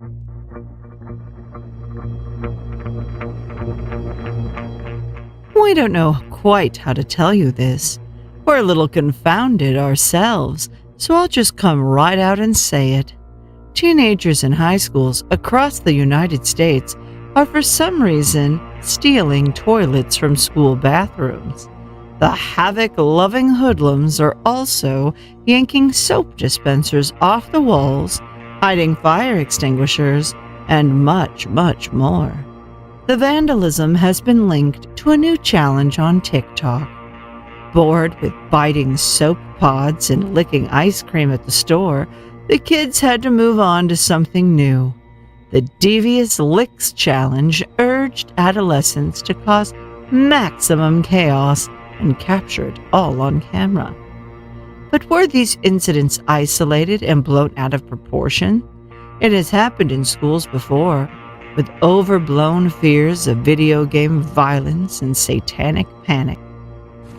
We don't know quite how to tell you this. We're a little confounded ourselves, so I'll just come right out and say it. Teenagers in high schools across the United States are for some reason stealing toilets from school bathrooms. The havoc-loving hoodlums are also yanking soap dispensers off the walls, hiding fire extinguishers, and much, much more. The vandalism has been linked to a new challenge on TikTok. Bored with biting soap pods and licking ice cream at the store, the kids had to move on to something new. The Devious Licks Challenge urged adolescents to cause maximum chaos and captured all on camera. But were these incidents isolated and blown out of proportion? It has happened in schools before, with overblown fears of video game violence and satanic panic.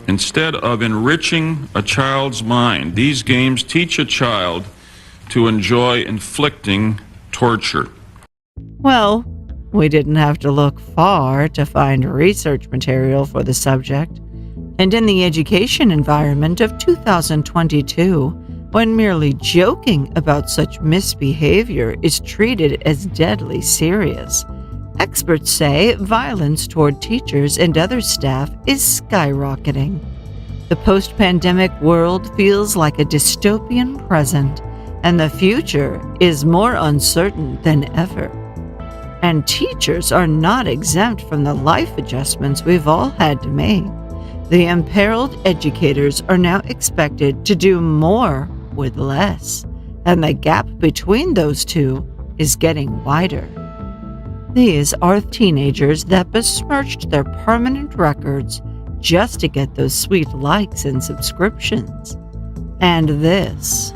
Instead of enriching a child's mind, these games teach a child to enjoy inflicting torture. Well, we didn't have to look far to find research material for the subject. And in the education environment of 2022, when merely joking about such misbehavior is treated as deadly serious, experts say violence toward teachers and other staff is skyrocketing. The post-pandemic world feels like a dystopian present, and the future is more uncertain than ever. And teachers are not exempt from the life adjustments we've all had to make. The imperiled educators are now expected to do more with less, and the gap between those two is getting wider. These are teenagers that besmirched their permanent records just to get those sweet likes and subscriptions. And this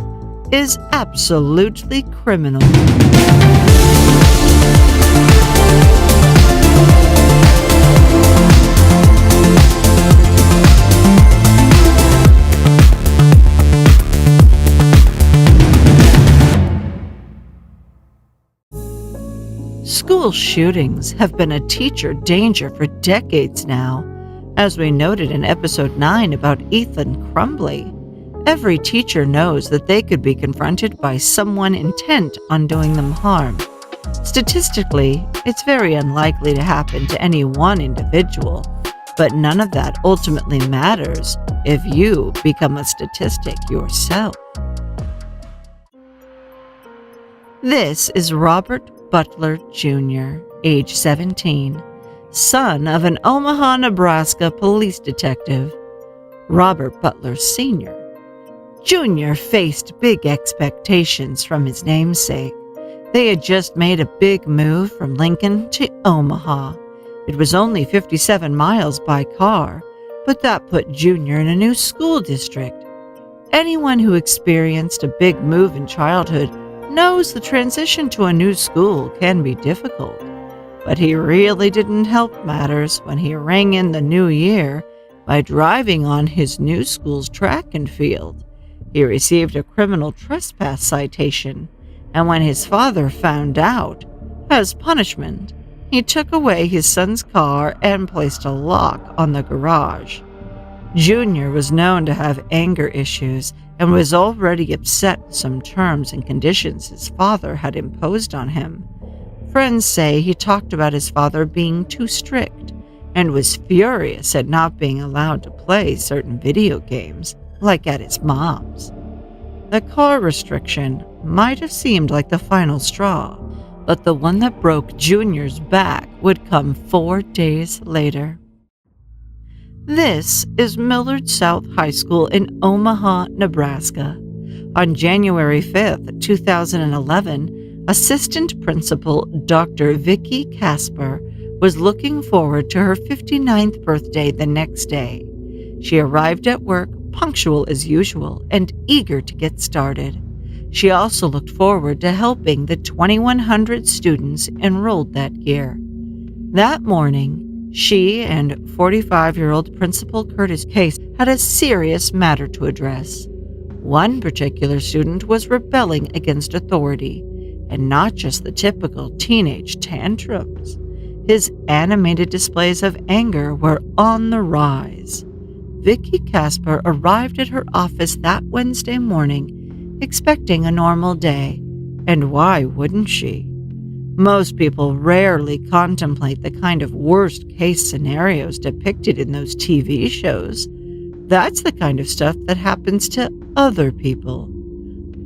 is absolutely criminal. School shootings have been a teacher danger for decades now. As we noted in episode 9 about Ethan Crumbley, every teacher knows that they could be confronted by someone intent on doing them harm. Statistically, it's very unlikely to happen to any one individual, but none of that ultimately matters if you become a statistic yourself. This is Robert Butler Jr., age 17, son of an Omaha, Nebraska police detective. Robert Butler Sr. Jr. faced big expectations from his namesake. They had just made a big move from Lincoln to Omaha. It was only 57 miles by car, but that put Jr. in a new school district. Anyone who experienced a big move in childhood knows the transition to a new school can be difficult, but he really didn't help matters when he rang in the new year by driving on his new school's track and field. He received a criminal trespass citation, and when his father found out, as punishment, he took away his son's car and placed a lock on the garage. Junior was known to have anger issues and was already upset with some terms and conditions his father had imposed on him. Friends say he talked about his father being too strict and was furious at not being allowed to play certain video games, like at his mom's. The car restriction might have seemed like the final straw, but the one that broke Junior's back would come 4 days later. This is Millard South High School in Omaha, Nebraska. On January 5th, 2011, Assistant Principal Dr. Vicki Casper was looking forward to her 59th birthday the next day. She arrived at work punctual as usual and eager to get started. She also looked forward to helping the 2,100 students enrolled that year. That morning, she and 45-year-old Principal Curtis Case had a serious matter to address. One particular student was rebelling against authority, and not just the typical teenage tantrums. His animated displays of anger were on the rise. Vicky Casper arrived at her office that Wednesday morning, expecting a normal day, and why wouldn't she? Most people rarely contemplate the kind of worst-case scenarios depicted in those TV shows. That's the kind of stuff that happens to other people.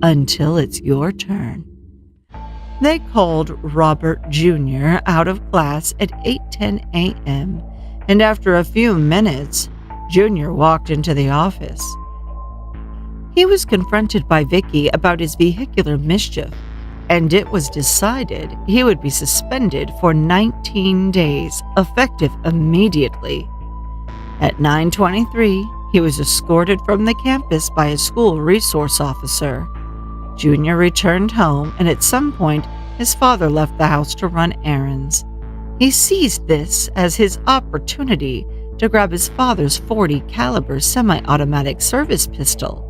Until it's your turn. They called Robert Jr. out of class at 8:10 a.m., and after a few minutes, Jr. walked into the office. He was confronted by Vicky about his vehicular mischief, and it was decided he would be suspended for 19 days, effective immediately. At 9:23, he was escorted from the campus by a school resource officer. Junior returned home, and at some point, his father left the house to run errands. He seized this as his opportunity to grab his father's .40 caliber semi-automatic service pistol.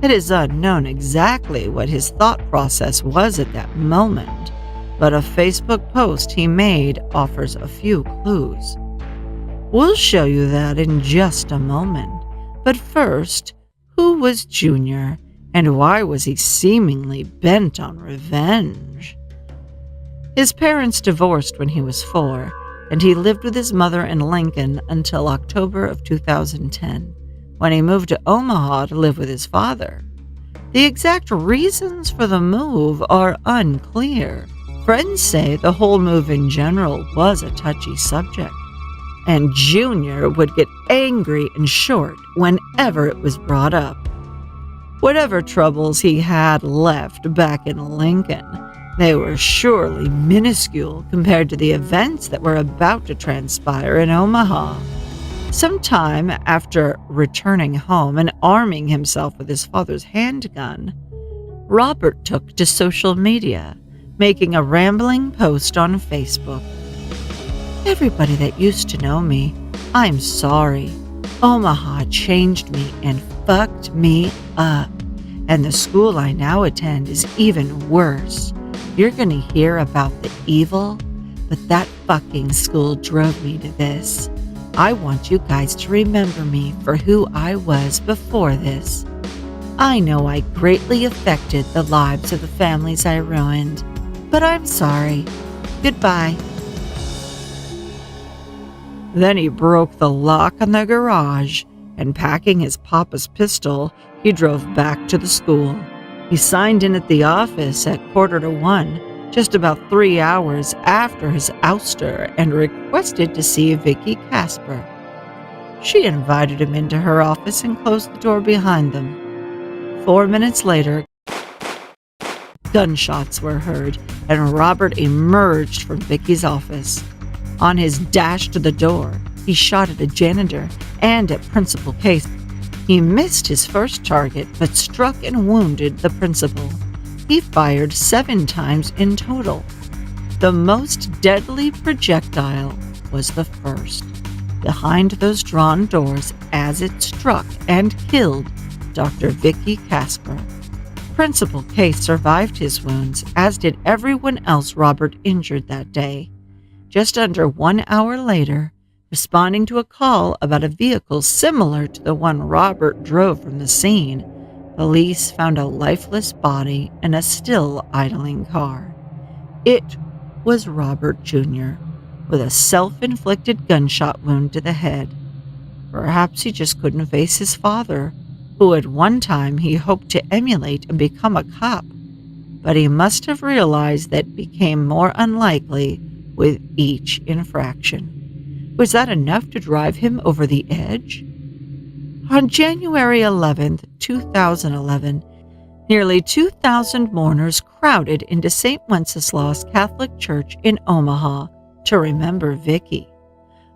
It is unknown exactly what his thought process was at that moment, but a Facebook post he made offers a few clues. We'll show you that in just a moment, but first, who was Junior? And why was he seemingly bent on revenge? His parents divorced when he was 4, and he lived with his mother in Lincoln until October of 2010, when he moved to Omaha to live with his father. The exact reasons for the move are unclear. Friends say the whole move in general was a touchy subject, and Junior would get angry and short whenever it was brought up. Whatever troubles he had left back in Lincoln, they were surely minuscule compared to the events that were about to transpire in Omaha. Sometime after returning home and arming himself with his father's handgun, Robert took to social media, making a rambling post on Facebook. "Everybody that used to know me, I'm sorry. Omaha changed me and fucked me up. And the school I now attend is even worse. You're gonna hear about the evil, but that fucking school drove me to this. I want you guys to remember me for who I was before this. I know I greatly affected the lives of the families I ruined, but I'm sorry. Goodbye." Then he broke the lock on the garage, and packing his papa's pistol, he drove back to the school. He signed in at the office at 1:15, just about 3 hours after his ouster, and requested to see Vicky Casper. She invited him into her office and closed the door behind them. 4 minutes later, gunshots were heard, and Robert emerged from Vicky's office. On his dash to the door, he shot at a janitor and at Principal Case. He missed his first target, but struck and wounded the principal. He fired 7 times in total. The most deadly projectile was the first, behind those drawn doors as it struck and killed Dr. Vicky Casper. Principal Case survived his wounds, as did everyone else Robert injured that day. Just under 1 hour later, responding to a call about a vehicle similar to the one Robert drove from the scene, police found a lifeless body in a still idling car. It was Robert Jr., with a self-inflicted gunshot wound to the head. Perhaps he just couldn't face his father, who at one time he hoped to emulate and become a cop, but he must have realized that became more unlikely with each infraction. Was that enough to drive him over the edge? On January 11th, 2011, nearly 2,000 mourners crowded into St. Wenceslaus Catholic Church in Omaha to remember Vicky.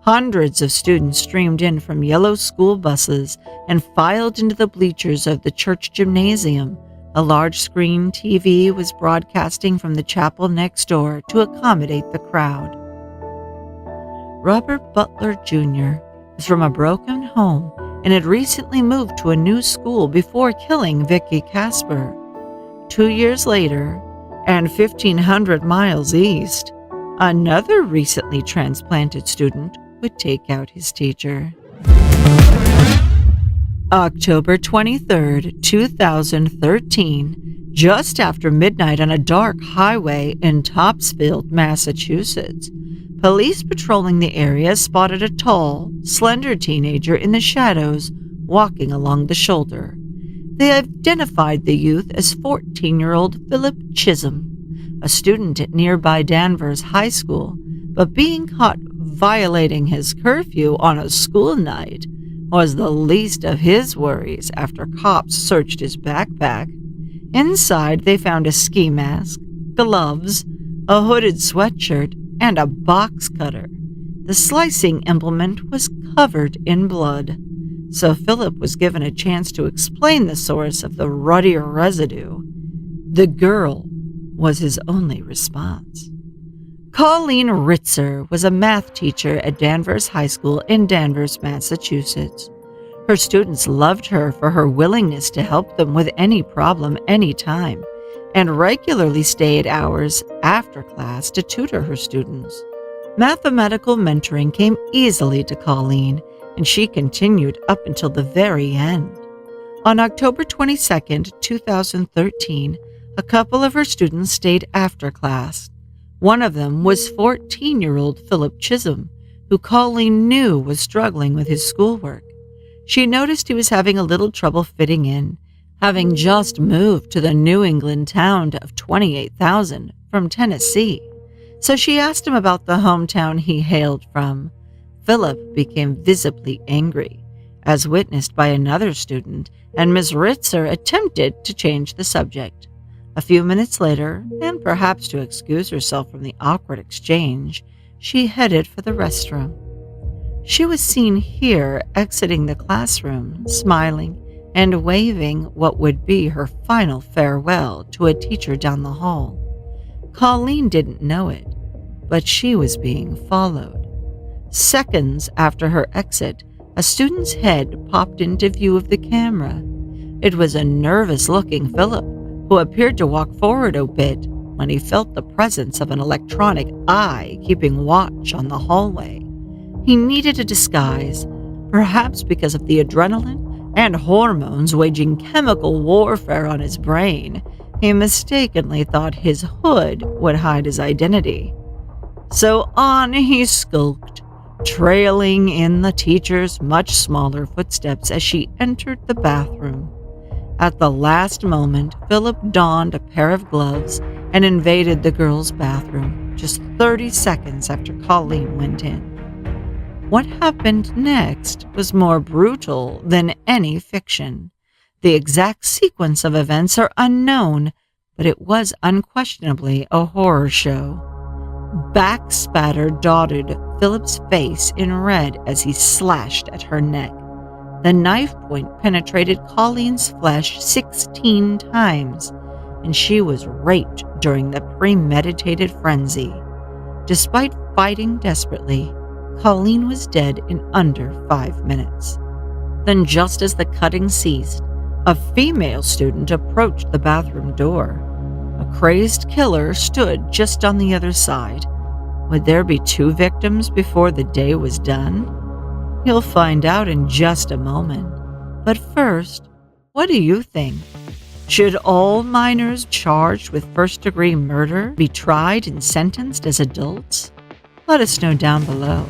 Hundreds of students streamed in from yellow school buses and filed into the bleachers of the church gymnasium. A large screen TV was broadcasting from the chapel next door to accommodate the crowd. Robert Butler Jr. was from a broken home and had recently moved to a new school before killing Vicky Casper. 2 years later, and 1,500 miles east, another recently transplanted student would take out his teacher. October 23rd, 2013, just after midnight on a dark highway in Topsfield, Massachusetts, police patrolling the area spotted a tall, slender teenager in the shadows walking along the shoulder. They identified the youth as 14-year-old Philip Chisholm, a student at nearby Danvers High School, but being caught violating his curfew on a school night was the least of his worries after cops searched his backpack. Inside, they found a ski mask, gloves, a hooded sweatshirt, and a box cutter. The slicing implement was covered in blood, so Philip was given a chance to explain the source of the ruddy residue. The girl was his only response. Colleen Ritzer was a math teacher at Danvers High School in Danvers, Massachusetts. Her students loved her for her willingness to help them with any problem anytime, and regularly stayed hours after class to tutor her students. Mathematical mentoring came easily to Colleen, and she continued up until the very end. On October 22, 2013, a couple of her students stayed after class. One of them was 14-year-old Philip Chisholm, who Colleen knew was struggling with his schoolwork. She noticed he was having a little trouble fitting in, having just moved to the New England town of 28,000 from Tennessee. So she asked him about the hometown he hailed from. Philip became visibly angry, as witnessed by another student, and Ms. Ritzer attempted to change the subject. A few minutes later, and perhaps to excuse herself from the awkward exchange, she headed for the restroom. She was seen here exiting the classroom, smiling and waving what would be her final farewell to a teacher down the hall. Colleen didn't know it, but she was being followed. Seconds after her exit, a student's head popped into view of the camera. It was a nervous-looking Philip, who appeared to walk forward a bit when he felt the presence of an electronic eye keeping watch on the hallway. He needed a disguise, perhaps because of the adrenaline and hormones waging chemical warfare on his brain. He mistakenly thought his hood would hide his identity. So on he skulked, trailing in the teacher's much smaller footsteps as she entered the bathroom. At the last moment, Philip donned a pair of gloves and invaded the girls' bathroom just 30 seconds after Colleen went in. What happened next was more brutal than any fiction. The exact sequence of events are unknown, but it was unquestionably a horror show. Back spatter dotted Philip's face in red as he slashed at her neck. The knife point penetrated Colleen's flesh 16 times, and she was raped during the premeditated frenzy. Despite fighting desperately, Colleen was dead in under 5 minutes. Then, just as the cutting ceased, a female student approached the bathroom door. A crazed killer stood just on the other side. Would there be 2 victims before the day was done? You'll find out in just a moment. But first, what do you think? Should all minors charged with first-degree murder be tried and sentenced as adults? Let us know down below.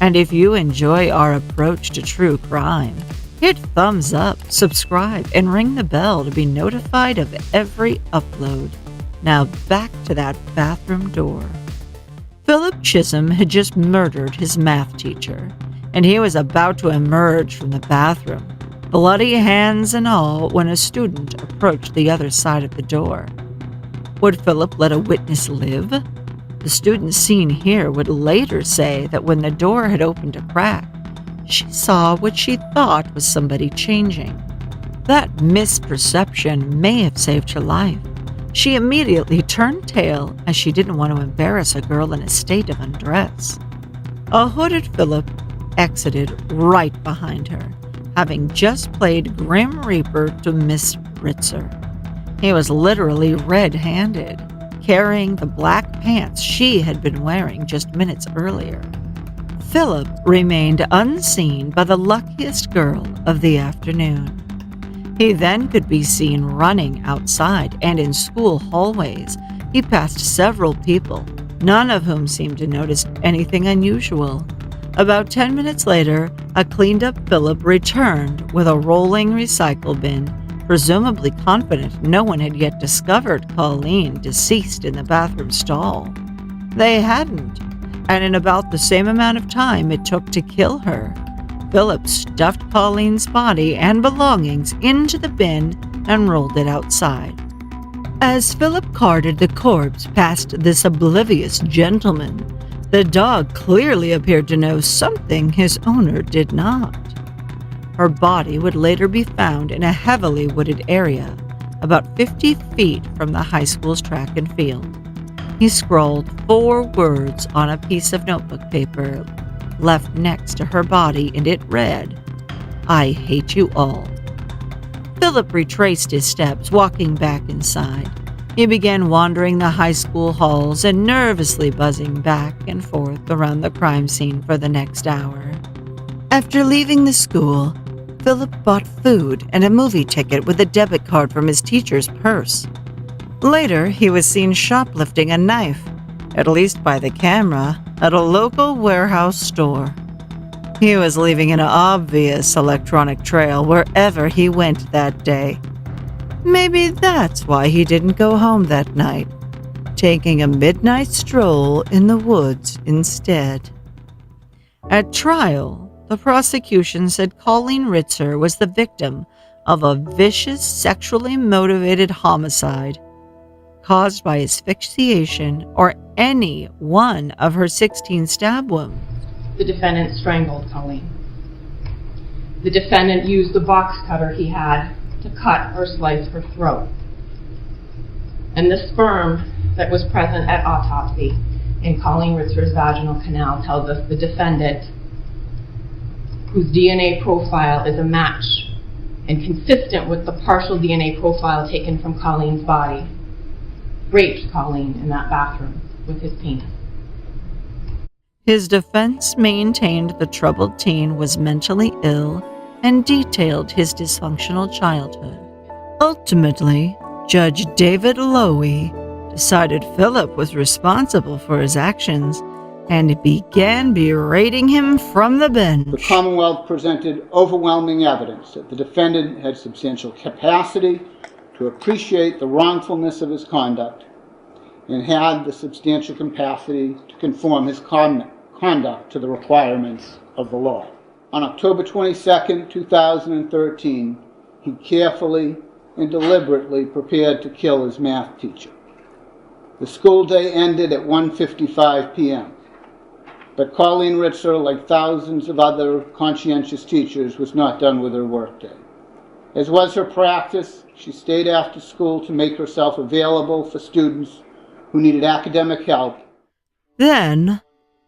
And if you enjoy our approach to true crime, hit thumbs up, subscribe, and ring the bell to be notified of every upload. Now back to that bathroom door. Philip Chisholm had just murdered his math teacher, and he was about to emerge from the bathroom, bloody hands and all, when a student approached the other side of the door. Would Philip let a witness live? The student seen here would later say that when the door had opened a crack, she saw what she thought was somebody changing. That misperception may have saved her life. She immediately turned tail as she didn't want to embarrass a girl in a state of undress. A hooded Philip exited right behind her, having just played Grim Reaper to Miss Ritzer. He was literally red-handed. carrying the black pants she had been wearing just minutes earlier. Philip remained unseen by the luckiest girl of the afternoon. He then could be seen running outside, and in school hallways he passed several people, none of whom seemed to notice anything unusual. About 10 minutes later, a cleaned-up Philip returned with a rolling recycle bin, presumably confident no one had yet discovered Colleen deceased in the bathroom stall. They hadn't, and in about the same amount of time it took to kill her, Philip stuffed Colleen's body and belongings into the bin and rolled it outside. As Philip carted the corpse past this oblivious gentleman, the dog clearly appeared to know something his owner did not. Her body would later be found in a heavily wooded area, about 50 feet from the high school's track and field. He scrawled 4 words on a piece of notebook paper left next to her body, and it read, "I hate you all." Philip retraced his steps, walking back inside. He began wandering the high school halls and nervously buzzing back and forth around the crime scene for the next hour. After leaving the school, Philip bought food and a movie ticket with a debit card from his teacher's purse. Later, he was seen shoplifting a knife, at least by the camera, at a local warehouse store. He was leaving an obvious electronic trail wherever he went that day. Maybe that's why he didn't go home that night, taking a midnight stroll in the woods instead. At trial, the prosecution said Colleen Ritzer was the victim of a vicious, sexually motivated homicide caused by asphyxiation or any one of her 16 stab wounds. The defendant strangled Colleen. The defendant used the box cutter he had to cut or slice her throat. And the sperm that was present at autopsy in Colleen Ritzer's vaginal canal tells us the defendant, whose DNA profile is a match and consistent with the partial DNA profile taken from Colleen's body, raped Colleen in that bathroom with his penis. His defense maintained the troubled teen was mentally ill and detailed his dysfunctional childhood. Ultimately, Judge David Lowy decided Philip was responsible for his actions and began berating him from the bench. The Commonwealth presented overwhelming evidence that the defendant had substantial capacity to appreciate the wrongfulness of his conduct and had the substantial capacity to conform his conduct to the requirements of the law. On October 22, 2013, he carefully and deliberately prepared to kill his math teacher. The school day ended at 1:55 p.m., but Colleen Ritzer, like thousands of other conscientious teachers, was not done with her workday. As was her practice, she stayed after school to make herself available for students who needed academic help. Then,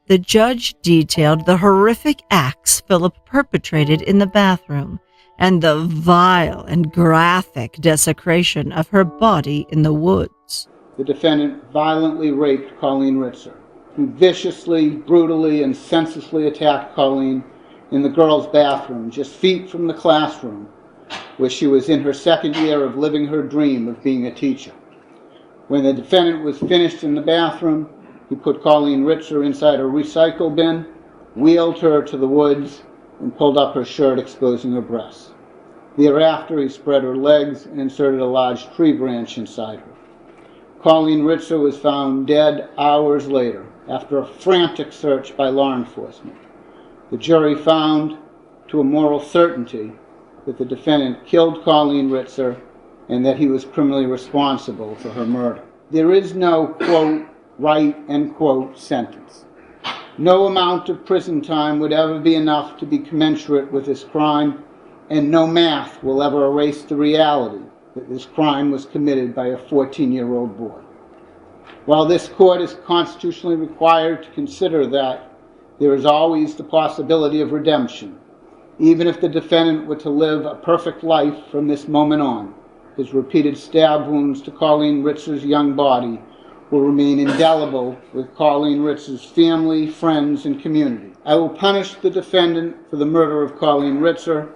the judge detailed the horrific acts Philip perpetrated in the bathroom and the vile and graphic desecration of her body in the woods. The defendant violently raped Colleen Ritzer. He viciously, brutally, and senselessly attacked Colleen in the girls' bathroom, just feet from the classroom, where she was in her second year of living her dream of being a teacher. When the defendant was finished in the bathroom, he put Colleen Ritzer inside a recycle bin, wheeled her to the woods, and pulled up her shirt, exposing her breasts. Thereafter, he spread her legs and inserted a large tree branch inside her. Colleen Ritzer was found dead hours later, after a frantic search by law enforcement. The jury found, to a moral certainty, that the defendant killed Colleen Ritzer and that he was criminally responsible for her murder. There is no, quote, right, end quote, sentence. No amount of prison time would ever be enough to be commensurate with this crime, and no math will ever erase the reality that this crime was committed by a 14-year-old boy. While this court is constitutionally required to consider that there is always the possibility of redemption, even if the defendant were to live a perfect life from this moment on, his repeated stab wounds to Colleen Ritzer's young body will remain indelible with Colleen Ritzer's family, friends, and community. I will punish the defendant for the murder of Colleen Ritzer,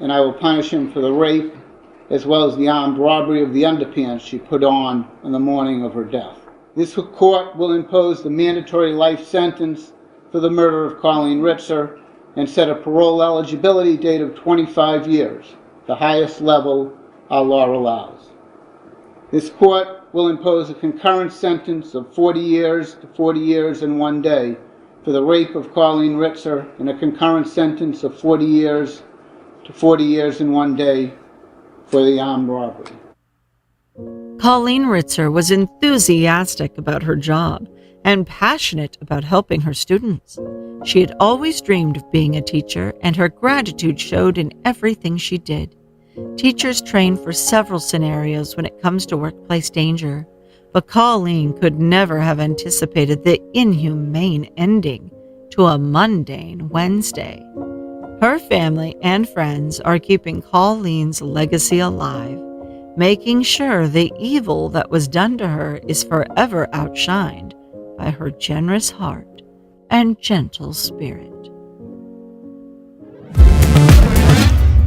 and I will punish him for the rape, as well as the armed robbery of the underpants she put on the morning of her death. This court will impose the mandatory life sentence for the murder of Colleen Ritzer and set a parole eligibility date of 25 years, the highest level our law allows. This court will impose a concurrent sentence of 40 years to 40 years and 1 day for the rape of Colleen Ritzer, and a concurrent sentence of 40 years to 40 years and 1 day for the armed robbery. Colleen Ritzer was enthusiastic about her job and passionate about helping her students. She had always dreamed of being a teacher, and her gratitude showed in everything she did. Teachers train for several scenarios when it comes to workplace danger, but Colleen could never have anticipated the inhumane ending to a mundane Wednesday. Her family and friends are keeping Colleen's legacy alive, making sure the evil that was done to her is forever outshined by her generous heart and gentle spirit.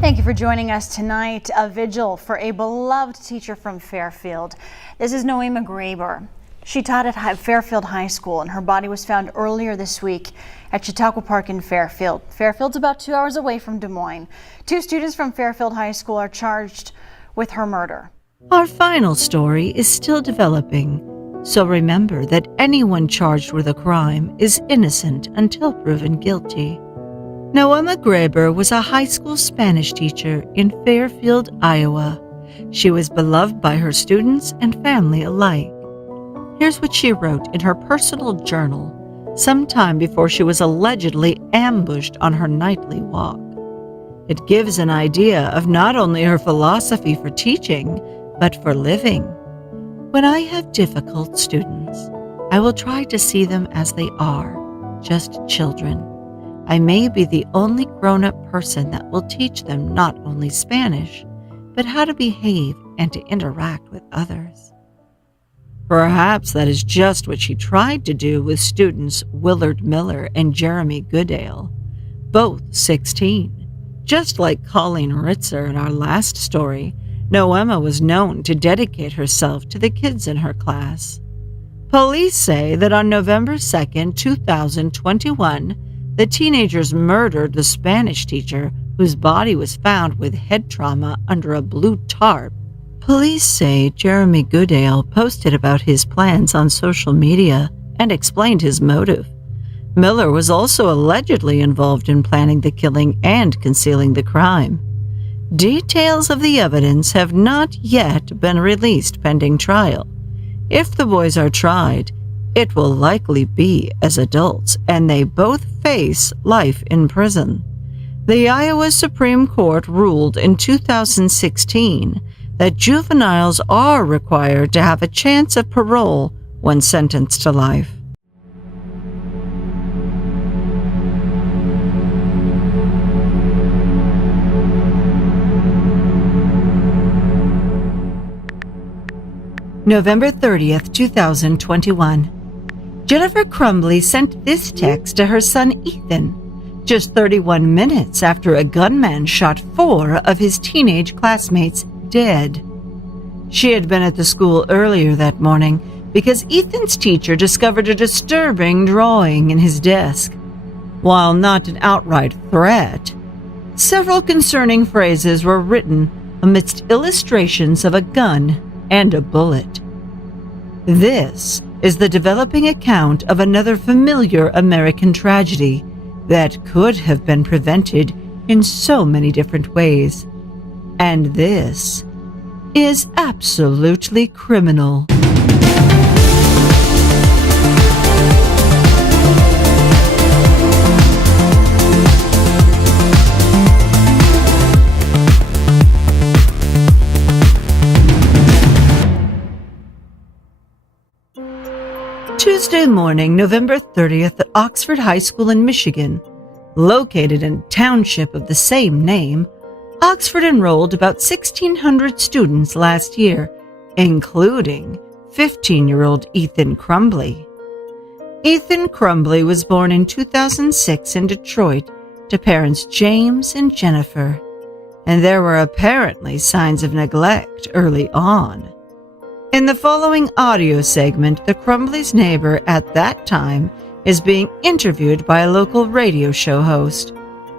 Thank you for joining us tonight. A vigil for a beloved teacher from Fairfield. This is Noema Graber. She taught at Fairfield High School, and her body was found earlier this week at Chautauqua Park in Fairfield. Fairfield's about 2 hours away from Des Moines. 2 students from Fairfield High School are charged with her murder. Our final story is still developing, so remember that anyone charged with a crime is innocent until proven guilty. Noema Graber was a high school Spanish teacher in Fairfield, Iowa. She was beloved by her students and family alike. Here's what she wrote in her personal journal sometime before she was allegedly ambushed on her nightly walk. It gives an idea of not only her philosophy for teaching, but for living. When I have difficult students, I will try to see them as they are, just children. I may be the only grown-up person that will teach them not only Spanish, but how to behave and to interact with others. Perhaps that is just what she tried to do with students Willard Miller and Jeremy Goodale, both 16. Just like Colleen Ritzer in our last story, Noema was known to dedicate herself to the kids in her class. Police say that on November 2, 2021, the teenagers murdered the Spanish teacher whose body was found with head trauma under a blue tarp. Police say Jeremy Goodale posted about his plans on social media and explained his motive. Miller was also allegedly involved in planning the killing and concealing the crime. Details of the evidence have not yet been released pending trial. If the boys are tried, it will likely be as adults, and they both face life in prison. The Iowa Supreme Court ruled in 2016 that juveniles are required to have a chance of parole when sentenced to life. November 30th, 2021. Jennifer Crumbley sent this text to her son Ethan, just 31 minutes after a gunman shot 4 of his teenage classmates dead. She had been at the school earlier that morning because Ethan's teacher discovered a disturbing drawing in his desk. While not an outright threat, several concerning phrases were written amidst illustrations of a gun and a bullet. This is the developing account of another familiar American tragedy that could have been prevented in so many different ways. And this is absolutely criminal. Tuesday morning, November 30th at Oxford High School in Michigan. Located in a township of the same name, Oxford enrolled about 1,600 students last year, including 15-year-old Ethan Crumbley. Ethan Crumbley was born in 2006 in Detroit to parents James and Jennifer, and there were apparently signs of neglect early on. In the following audio segment, the Crumbleys' neighbor at that time is being interviewed by a local radio show host,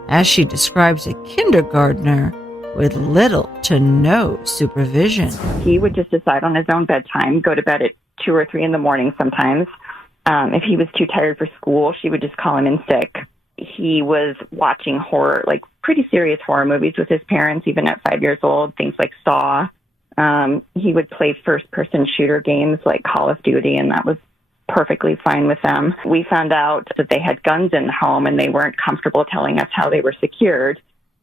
as she describes a kindergartner with little to no supervision. He would just decide on his own bedtime, go to bed at 2 or 3 in the morning sometimes. If he was too tired for school, she would just call him in sick. He was watching horror, like pretty serious horror movies with his parents, even at 5 years old, things like Saw. He would play first-person shooter games like Call of Duty, and that was perfectly fine with them. We found out that they had guns in the home, and they weren't comfortable telling us how they were secured.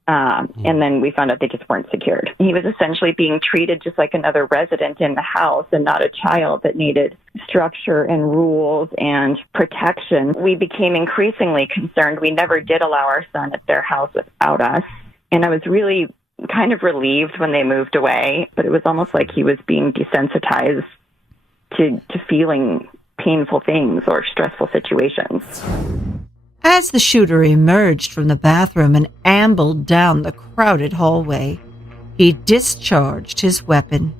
And then we found out they just weren't secured. He was essentially being treated just like another resident in the house and not a child that needed structure and rules and protection. We became increasingly concerned. We never did allow our son at their house without us. And I was really kind of relieved when they moved away, but it was almost like he was being desensitized to feeling painful things or stressful situations. As the shooter emerged from the bathroom and ambled down the crowded hallway, he discharged his weapon.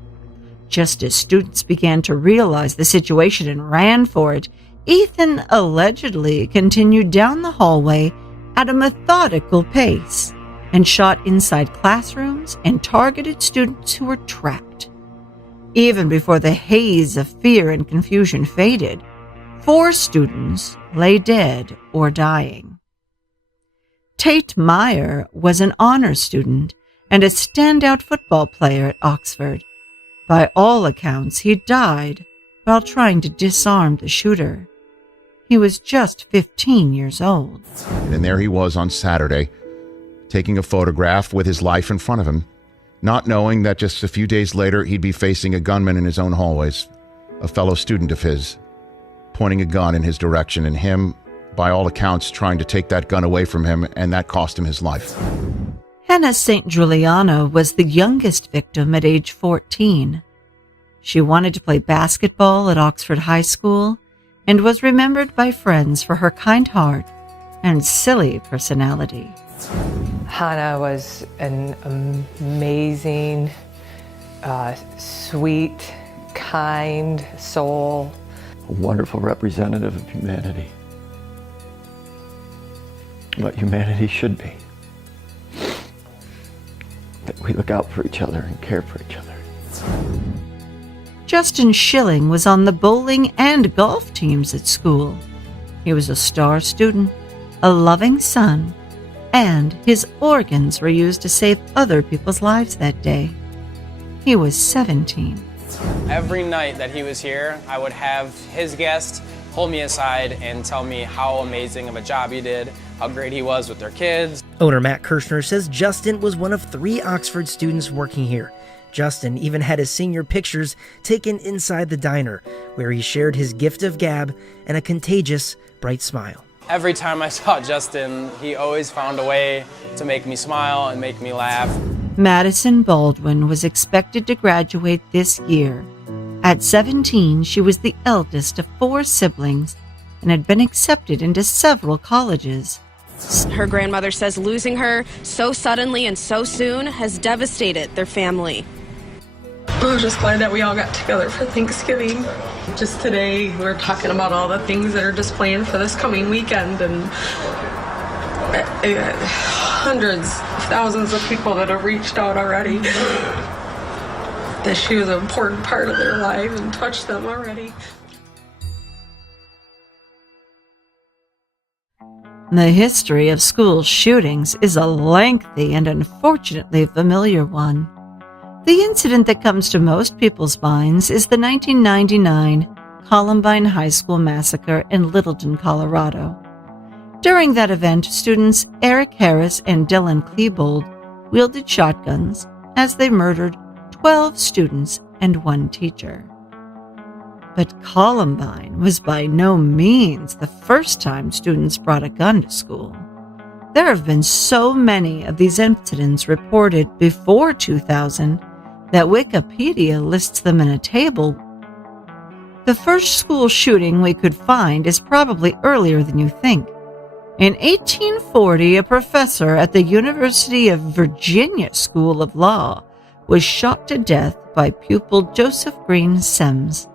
Just as students began to realize the situation and ran for it, Ethan allegedly continued down the hallway at a methodical pace and shot inside classrooms and targeted students who were trapped. Even before the haze of fear and confusion faded, 4 students lay dead or dying. Tate Meyer was an honors student and a standout football player at Oxford. By all accounts, he died while trying to disarm the shooter. He was just 15 years old. And there he was on Saturday, taking a photograph with his life in front of him, not knowing that just a few days later he'd be facing a gunman in his own hallways, a fellow student of his, pointing a gun in his direction, and him, by all accounts, trying to take that gun away from him, and that cost him his life. Hannah St. Giuliano was the youngest victim at age 14. She wanted to play basketball at Oxford High School and was remembered by friends for her kind heart and silly personality. Hannah was an amazing, sweet, kind soul. A wonderful representative of humanity. What humanity should be. That we look out for each other and care for each other. Justin Schilling was on the bowling and golf teams at school. He was a star student, a loving son, and his organs were used to save other people's lives that day. He was 17. Every night that he was here, I would have his guests pull me aside and tell me how amazing of a job he did, how great he was with their kids. Owner Matt Kirshner says Justin was one of 3 Oxford students working here. Justin even had his senior pictures taken inside the diner, where he shared his gift of gab and a contagious, bright smile. Every time I saw Justin, he always found a way to make me smile and make me laugh. Madison Baldwin was expected to graduate this year. At 17, she was the eldest of 4 siblings and had been accepted into several colleges. Her grandmother says losing her so suddenly and so soon has devastated their family. I'm just glad that we all got together for Thanksgiving. Just today, we're talking about all the things that are just planned for this coming weekend, and hundreds of thousands of people that have reached out already. That she was an important part of their life and touched them already. The history of school shootings is a lengthy and unfortunately familiar one. The incident that comes to most people's minds is the 1999 Columbine High School massacre in Littleton, Colorado. During that event, students Eric Harris and Dylan Klebold wielded shotguns as they murdered 12 students and 1 teacher. But Columbine was by no means the first time students brought a gun to school. There have been so many of these incidents reported before 2000 that Wikipedia lists them in a table The first school shooting we could find is probably earlier than you think. In 1840, a professor at the University of Virginia School of Law was shot to death by pupil Joseph Green Sims.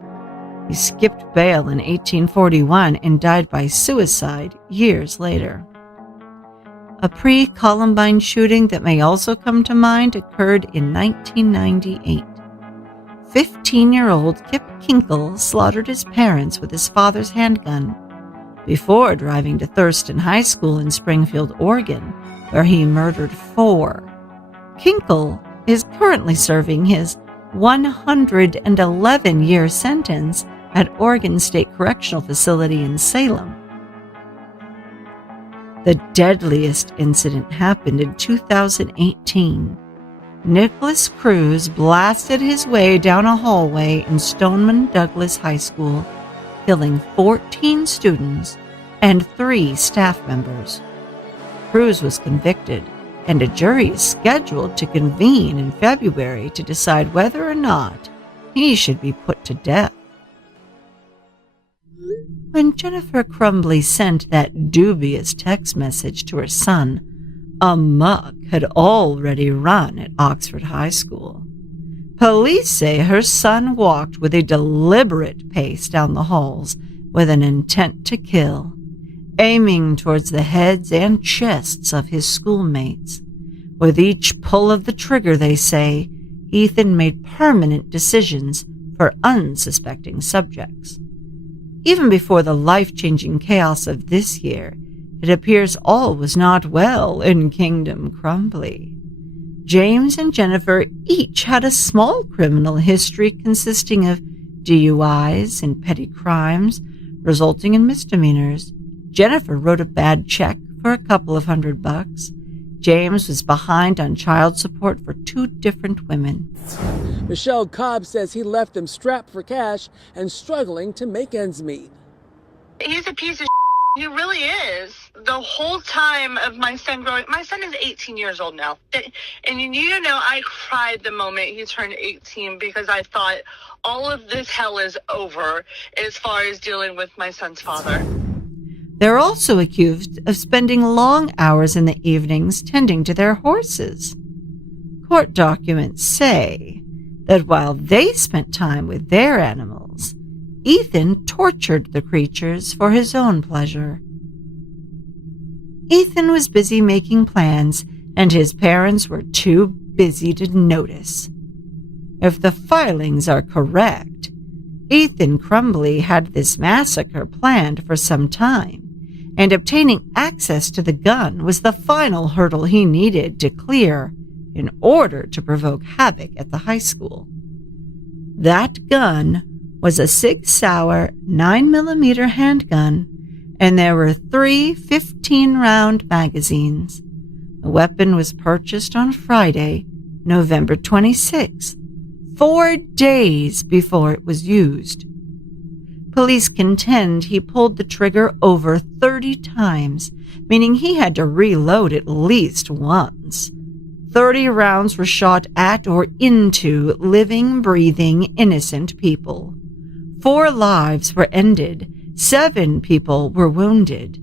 He skipped bail in 1841 and died by suicide years later. A pre-Columbine shooting that may also come to mind occurred in 1998. 15-year-old Kip Kinkle slaughtered his parents with his father's handgun before driving to Thurston High School in Springfield, Oregon, where he murdered 4. Kinkle is currently serving his 111-year sentence at Oregon State Correctional Facility in Salem. The deadliest incident happened in 2018. Nicholas Cruz blasted his way down a hallway in Stoneman Douglas High School, killing 14 students and 3 staff members. Cruz was convicted, and a jury is scheduled to convene in February to decide whether or not he should be put to death. When Jennifer Crumbley sent that dubious text message to her son, a muck had already run at Oxford High School. Police say her son walked with a deliberate pace down the halls with an intent to kill, aiming towards the heads and chests of his schoolmates. With each pull of the trigger, they say, Ethan made permanent decisions for unsuspecting subjects. Even before the life-changing chaos of this year, it appears all was not well in Kingdom Crumbley. James and Jennifer each had a small criminal history consisting of DUIs and petty crimes, resulting in misdemeanors. Jennifer wrote a bad check for a couple of $100. James was behind on child support for 2 different women. Michelle Cobb says he left them strapped for cash and struggling to make ends meet. He's a piece of He really is. The whole time of my son growing, my son is 18 years old now. And you know, I cried the moment he turned 18 because I thought all of this hell is over as far as dealing with my son's father. They're also accused of spending long hours in the evenings tending to their horses. Court documents say that while they spent time with their animals, Ethan tortured the creatures for his own pleasure. Ethan was busy making plans, and his parents were too busy to notice. If the filings are correct, Ethan Crumbley had this massacre planned for some time, and obtaining access to the gun was the final hurdle he needed to clear in order to provoke havoc at the high school. That gun was a Sig Sauer 9mm handgun, and there were 3 15-round magazines. The weapon was purchased on Friday, November 26th, 4 days before it was used. Police contend he pulled the trigger over 30 times, meaning he had to reload at least once. 30 rounds were shot at or into living, breathing, innocent people. 4 lives were ended, 7 people were wounded,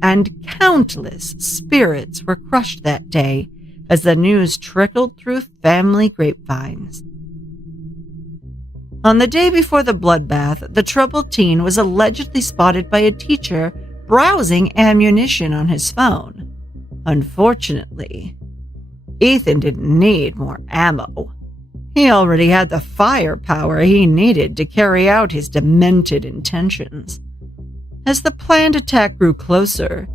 and countless spirits were crushed that day as the news trickled through family grapevines. On the day before the bloodbath, the troubled teen was allegedly spotted by a teacher browsing ammunition on his phone. Unfortunately, Ethan didn't need more ammo. He already had the firepower he needed to carry out his demented intentions. As the planned attack grew closer,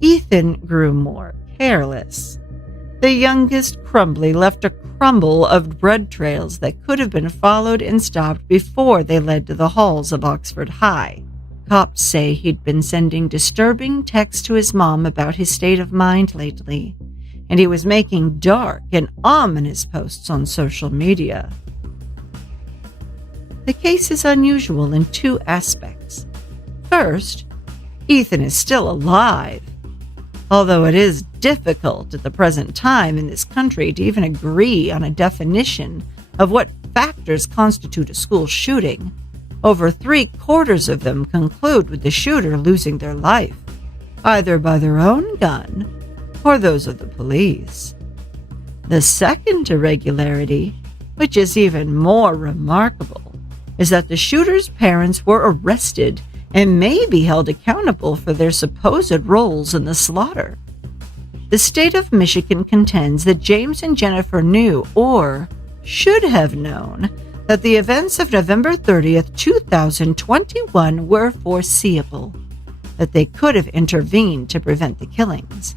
Ethan grew more careless. The youngest Crumbley left a crumble of bread trails that could have been followed and stopped before they led to the halls of Oxford High. Cops say he'd been sending disturbing texts to his mom about his state of mind lately, and he was making dark and ominous posts on social media. The case is unusual in 2 aspects. First, Ethan is still alive, although it is difficult at the present time in this country to even agree on a definition of what factors constitute a school shooting, Over 3/4 of them conclude with the shooter losing their life, either by their own gun or those of the police. The second irregularity, which is even more remarkable, is that the shooter's parents were arrested and may be held accountable for their supposed roles in the slaughter. The state of Michigan contends that James and Jennifer knew, or should have known, that the events of November 30th, 2021 were foreseeable, that they could have intervened to prevent the killings.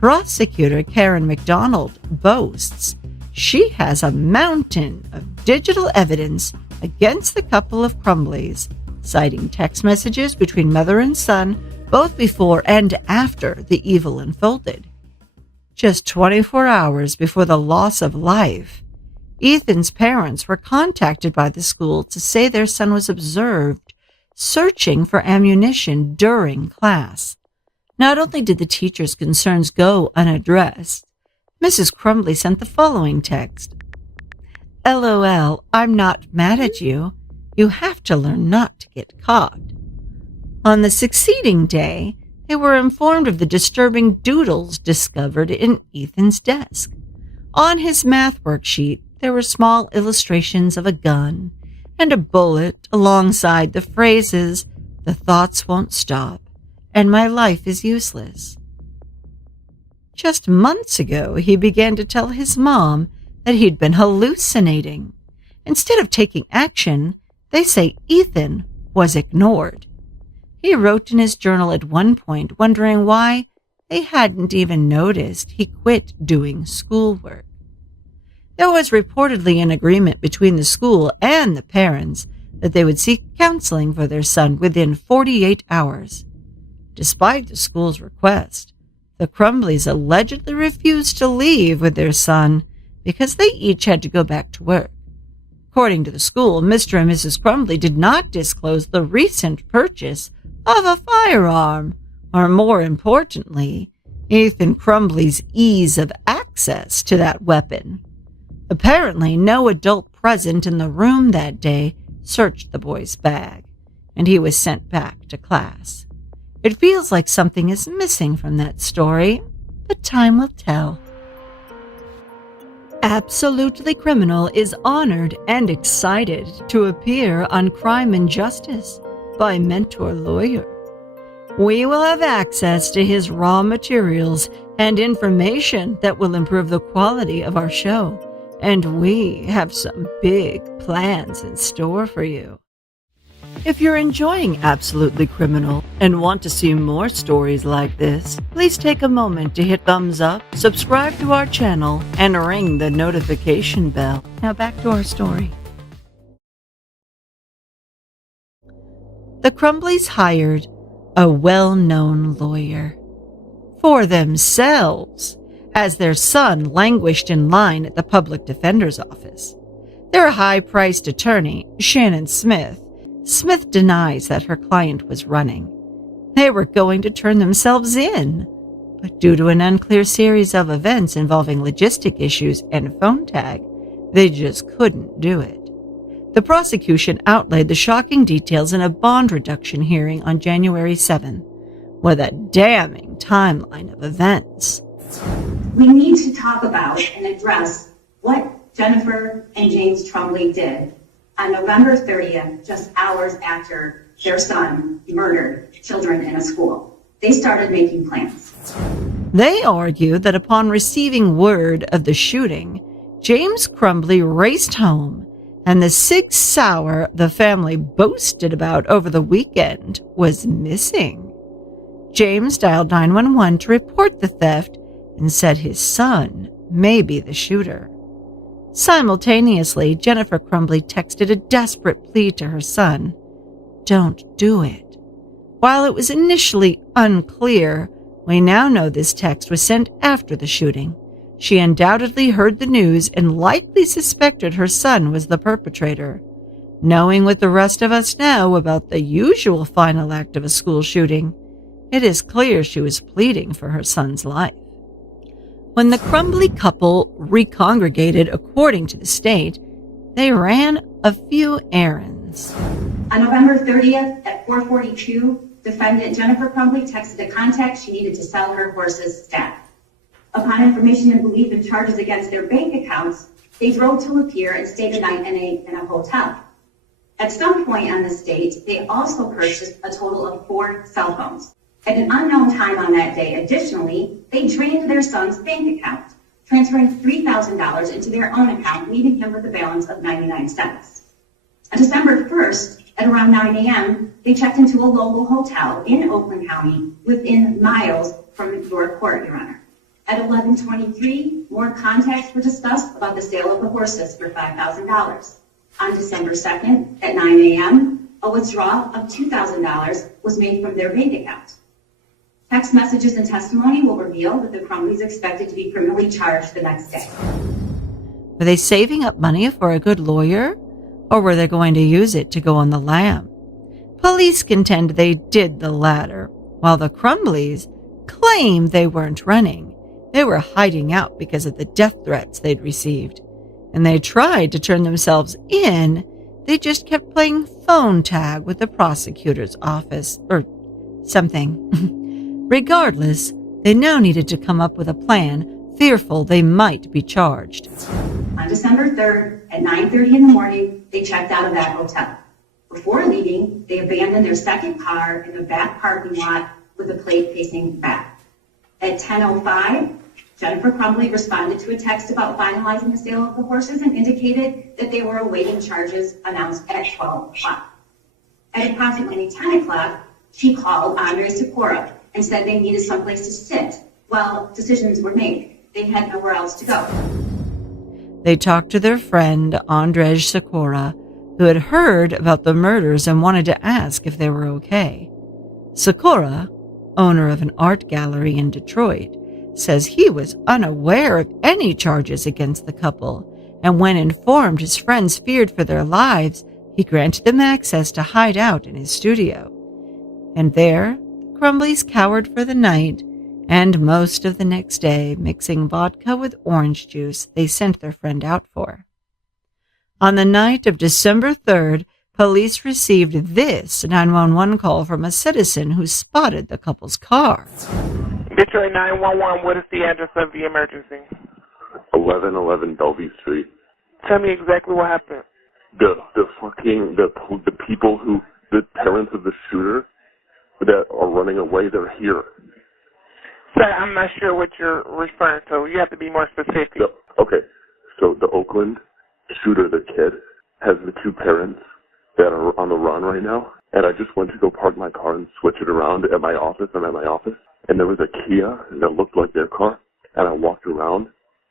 Prosecutor Karen McDonald boasts she has a mountain of digital evidence against the couple of Crumbleys, citing text messages between mother and son both before and after the evil unfolded. Just 24 hours before the loss of life, Ethan's parents were contacted by the school to say their son was observed searching for ammunition during class. Not only did the teacher's concerns go unaddressed, Mrs. Crumbley sent the following text. LOL, I'm not mad at you. You have to learn not to get caught. On the succeeding day, they were informed of the disturbing doodles discovered in Ethan's desk. On his math worksheet, there were small illustrations of a gun and a bullet alongside the phrases, "The thoughts won't stop," and "My life is useless." Just months ago, he began to tell his mom that he'd been hallucinating. Instead of taking action, they say Ethan was ignored. He wrote in his journal at one point, wondering why they hadn't even noticed he quit doing schoolwork. There was reportedly an agreement between the school and the parents that they would seek counseling for their son within 48 hours. Despite the school's request, the Crumbleys allegedly refused to leave with their son because they each had to go back to work. According to the school, Mr. and Mrs. Crumbley did not disclose the recent purchase of a firearm, or more importantly, Ethan Crumbley's ease of access to that weapon. Apparently, no adult present in the room that day searched the boy's bag, and he was sent back to class. It feels like something is missing from that story, but time will tell. Absolutely Criminal is honored and excited to appear on Crime and Justice by Mentor Lawyer. We will have access to his raw materials and information that will improve the quality of our show, and we have some big plans in store for you. If you're enjoying Absolutely Criminal and want to see more stories like this, please take a moment to hit thumbs up, subscribe to our channel, and ring the notification bell. Now back to our story. The Crumbleys hired a well-known lawyer for themselves as their son languished in line at the public defender's office. Their high-priced attorney, Shannon Smith denies that her client was running. They were going to turn themselves in, but due to an unclear series of events involving logistic issues and phone tag, they just couldn't do it. The prosecution outlaid the shocking details in a bond reduction hearing on January 7, with a damning timeline of events. We need to talk about and address what Jennifer and James Crumbley did on November 30th, just hours after their son murdered children in a school. They started making plans. They argue that upon receiving word of the shooting, James Crumbley raced home, and the Sig Sauer the family boasted about over the weekend was missing. James dialed 911 to report the theft and said his son may be the shooter. Simultaneously, Jennifer Crumbley texted a desperate plea to her son, "Don't do it." While it was initially unclear, we now know this text was sent after the shooting. She undoubtedly heard the news and likely suspected her son was the perpetrator. Knowing what the rest of us know about the usual final act of a school shooting, it is clear she was pleading for her son's life. When the Crumbley couple recongregated, according to the state, they ran a few errands. On November 30th at 4:42, defendant Jennifer Crumbley texted a contact she needed to sell her horse's stat. Upon information and belief in charges against their bank accounts, they drove to Lapeer and stayed the night in a hotel. At some point on this date, they also purchased a total of 4 cell phones. At an unknown time on that day, additionally, they drained their son's bank account, transferring $3,000 into their own account, leaving him with a balance of 99 cents. On December 1st, at around 9 a.m., they checked into a local hotel in Oakland County within miles from your court, Your Honor. At 11:23, more contacts were discussed about the sale of the horses for $5,000. On December 2nd, at 9 a.m., a withdrawal of $2,000 was made from their bank account. Text messages and testimony will reveal that the Crumbleys expected to be criminally charged the next day. Were they saving up money for a good lawyer, or were they going to use it to go on the lam? Police contend they did the latter, while the Crumbleys claim they weren't running. They were hiding out because of the death threats they'd received, and they tried to turn themselves in. They just kept playing phone tag with the prosecutor's office, or something. Regardless, they now needed to come up with a plan, fearful they might be charged. On December 3rd, at 9:30 in the morning, they checked out of that hotel. Before leaving, they abandoned their second car in the back parking lot with a plate facing back. At 10:05, Jennifer Crumbley responded to a text about finalizing the sale of the horses and indicated that they were awaiting charges announced at 12 o'clock. At approximately 10 o'clock, she called Andre Sikora and said they needed someplace to sit while decisions were made. They had nowhere else to go. They talked to their friend, Andrzej Sikora, who had heard about the murders and wanted to ask if they were okay. Sikora, owner of an art gallery in Detroit, says he was unaware of any charges against the couple, and when informed his friends feared for their lives, he granted them access to hide out in his studio. And there, the Crumbleys cowered for the night, and most of the next day, mixing vodka with orange juice they sent their friend out for. On the night of December 3rd, police received this 911 call from a citizen who spotted the couple's car. Detroit 911, what is the address of the emergency? 1111 Bellevue Street. Tell me exactly what happened. The people who, the parents of the shooter that are running away, they're here. Sir, I'm not sure what you're referring to. You have to be more specific. Yep. Okay, so the Oakland shooter, the kid, has the 2 parents that are on the run right now, and I just went to go park my car and switch it around at my office. I'm at my office, and there was a Kia that looked like their car, and I walked around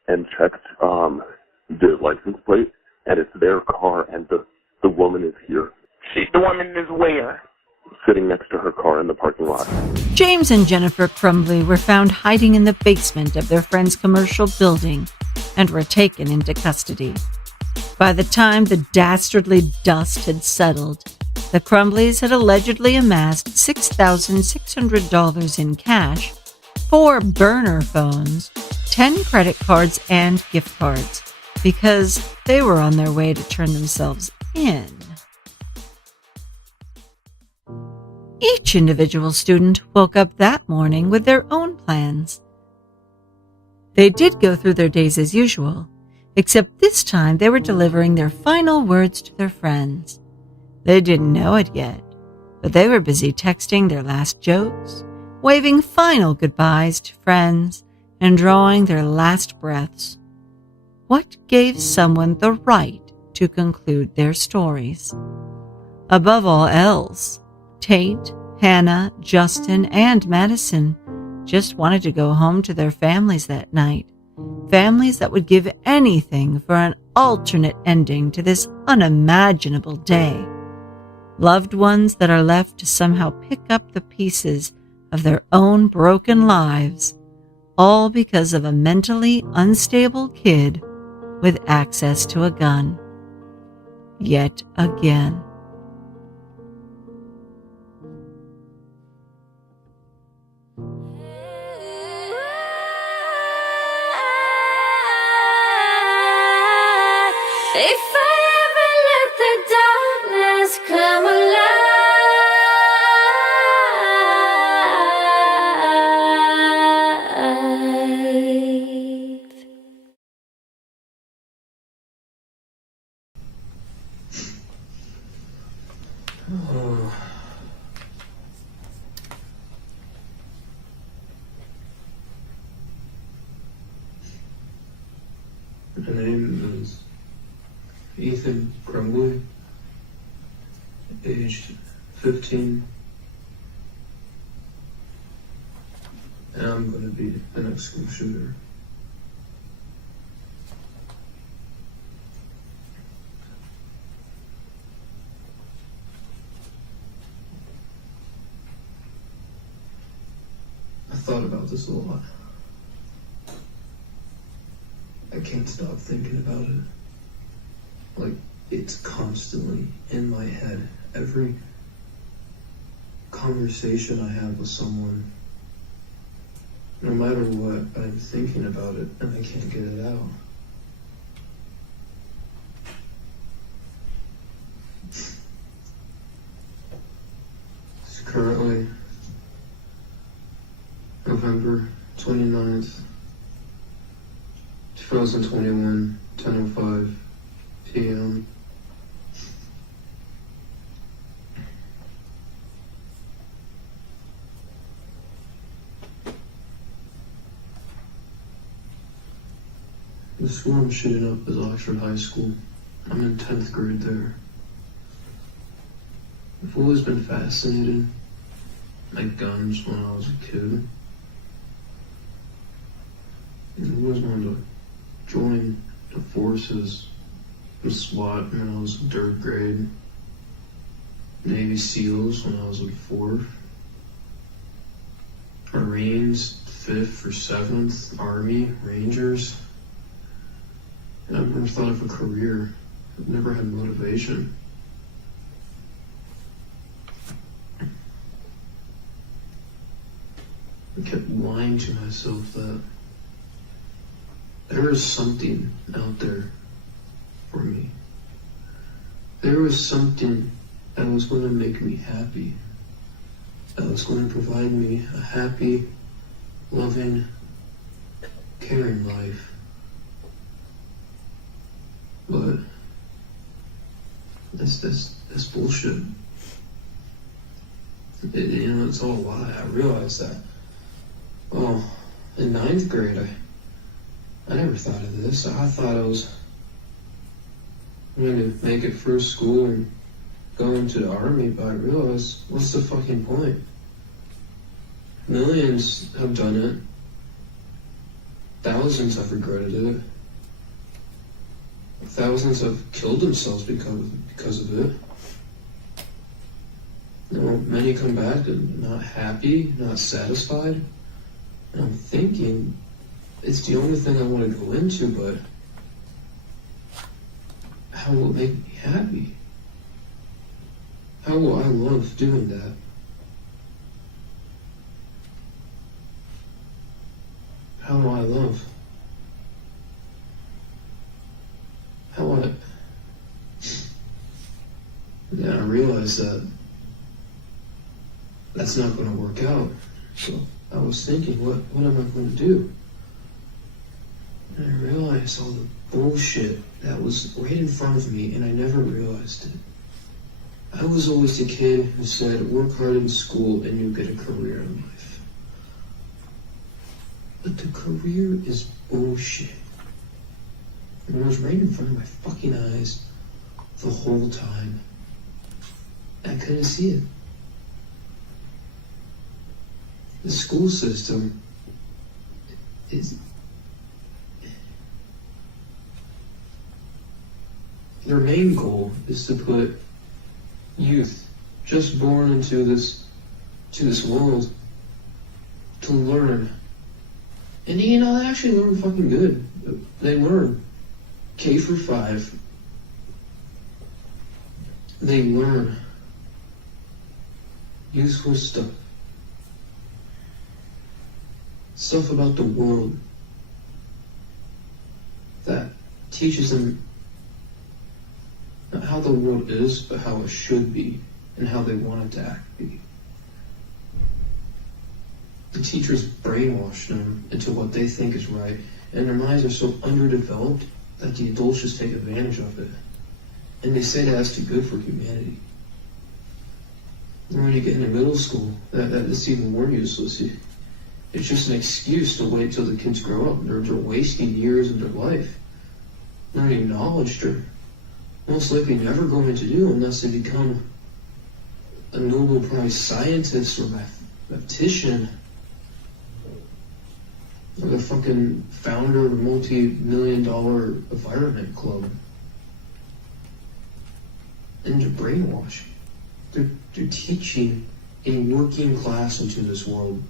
and checked the license plate, and it's their car, and the woman is here. The woman is where? Sitting next to her car in the parking lot. James and Jennifer Crumbley were found hiding in the basement of their friend's commercial building and were taken into custody. By the time the dastardly dust had settled, the Crumbleys had allegedly amassed $6,600 in cash, 4 burner phones, 10 credit cards, and gift cards, because they were on their way to turn themselves in. Each individual student woke up that morning with their own plans. They did go through their days as usual, except this time they were delivering their final words to their friends. They didn't know it yet, but they were busy texting their last jokes, waving final goodbyes to friends, and drawing their last breaths. What gave someone the right to conclude their stories? Above all else, Tate, Hannah, Justin, and Madison just wanted to go home to their families that night. Families that would give anything for an alternate ending to this unimaginable day. Loved ones that are left to somehow pick up the pieces of their own broken lives, all because of a mentally unstable kid with access to a gun. Yet again. If I ever let name is Ethan Crumbley, aged 15, and I'm going to be the next school shooter. I thought about this a lot. I can't stop thinking about it. Like, it's constantly in my head. Every conversation I have with someone, no matter what, I'm thinking about it and I can't get it out. It's currently November 29th, 2021, 10:05 p.m. The school I'm shooting up is Oxford High School. I'm in 10th grade there. I've always been fascinated by guns when I was a kid. I always wanted to join the forces and SWAT when I was in 3rd grade. Navy SEALs when I was in 4th. Marines, 5th or 7th. Army, Rangers. And I've never thought of a career. I've never had motivation. I kept lying to myself that there was something out there for me. There was something that was going to make me happy. That was going to provide me a happy, loving, caring life. But that's bullshit. It's all a lie. I realized that. Well, in 9th grade, I never thought of this. I thought I was going to make it through school and go into the army, but I realized, what's the fucking point? Millions have done it. Thousands have regretted it. Thousands have killed themselves because of it. You know, many come back and not happy, not satisfied. And I'm thinking, it's the only thing I want to go into, but how will it make me happy? How will I love doing that? How do I love? And I realized that that's not going to work out. So I was thinking, what am I going to do? And I realized all the bullshit that was right in front of me, and I never realized it. I was always the kid who said, work hard in school and you'll get a career in life. But the career is bullshit. And it was right in front of my fucking eyes the whole time. I couldn't see it. The school system is... Their main goal is to put youth just born into this world to learn. And you know, they actually learn fucking good. They learn K for 5. They learn useful stuff. Stuff about the world that teaches them not how the world is, but how it should be, and how they want it to be. The teachers brainwash them into what they think is right, and their minds are so underdeveloped that the adults just take advantage of it. And they say that's too good for humanity. And when you get into middle school, that's even more useless. It's just an excuse to wait till the kids grow up. They're wasting years of their life. not acknowledged, or most likely never going to do unless they become a Nobel Prize scientist or mathematician, or the fucking founder of a multi-million-dollar environment club. And to brainwash. They're teaching a working class into this world.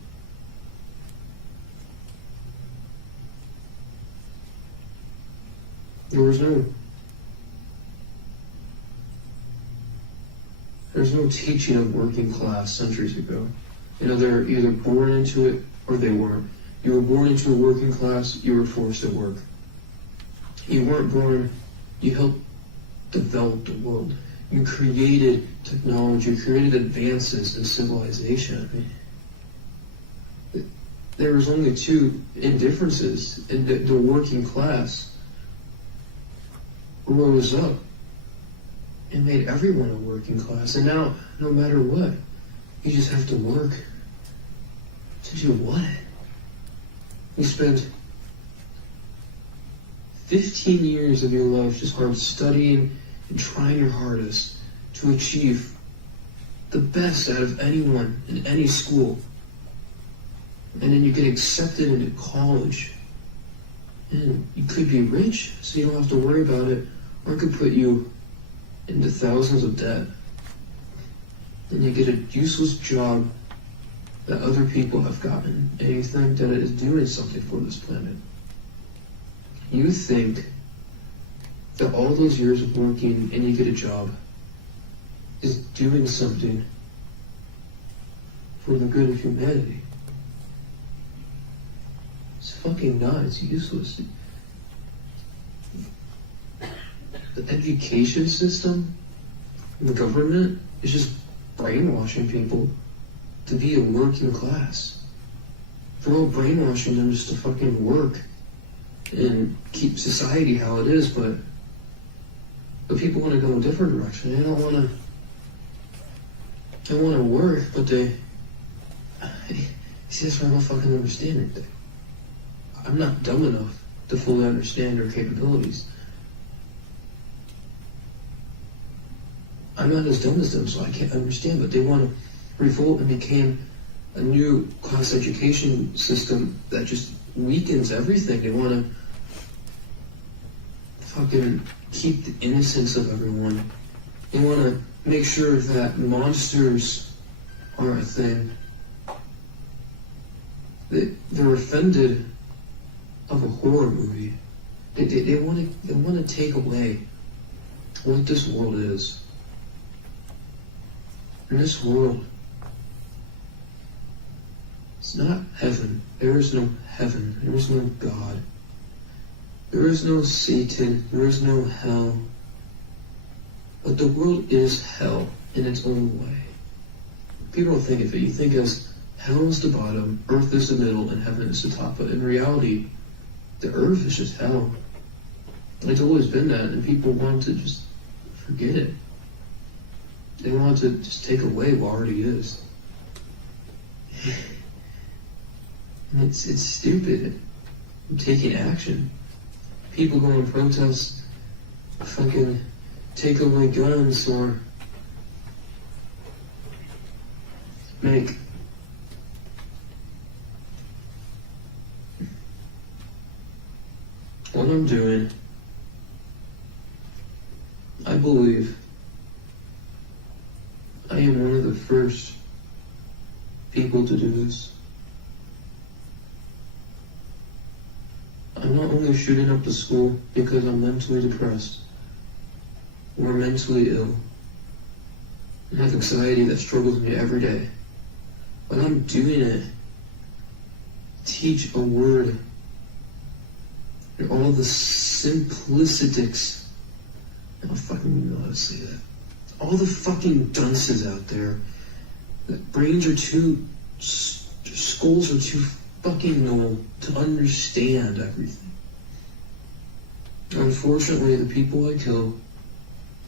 There's no teaching of working class centuries ago. You know, they're either born into it or they weren't. You were born into a working class, you were forced to work. You weren't born, you helped develop the world. You created technology, you created advances in civilization. I mean, there was only two indifferences, and the working class rose up and made everyone a working class. And now, no matter what, you just have to work. To do what? You spend 15 years of your life just hard studying and trying your hardest to achieve the best out of anyone in any school. And then you get accepted into college. And you could be rich, so you don't have to worry about it, or it could put you into thousands of debt. And you get a useless job that other people have gotten, and you think that it is doing something for this planet. You think that all those years of working and you get a job is doing something for the good of humanity. It's fucking not, it's useless. The education system, the government, is just brainwashing people to be a working class. They're all brainwashing them just to fucking work and keep society how it is, but people want to go a different direction. They don't want to work, but see, that's why I don't fucking understand it. I'm not dumb enough to fully understand their capabilities. I'm not as dumb as them, so I can't understand, but they want to revolt and become a new class education system that just weakens everything. They want to fucking keep the innocence of everyone. They want to make sure that monsters are a thing. They're offended of a horror movie. They want to take away what this world is. In this world, it's not heaven. There is no heaven. There is no God. There is no Satan. There is no hell. But the world is hell in its own way. People don't think of it. You think as hell is the bottom, earth is the middle, and heaven is the top. But in reality, the earth is just hell. It's always been that, and people want to just forget it. They want to just take away what already is. And it's stupid. I'm taking action. People go and protest, fucking take away guns, or make what I'm doing. I believe I am one of the first people to do this. I'm not only shooting up the school because I'm mentally depressed or mentally ill and have anxiety that struggles me every day, but I'm doing it to teach a word and all the simplicities. I don't fucking know how to say that. All the fucking dunces out there, that brains are too, skulls are too fucking null to understand everything. Unfortunately, the people I kill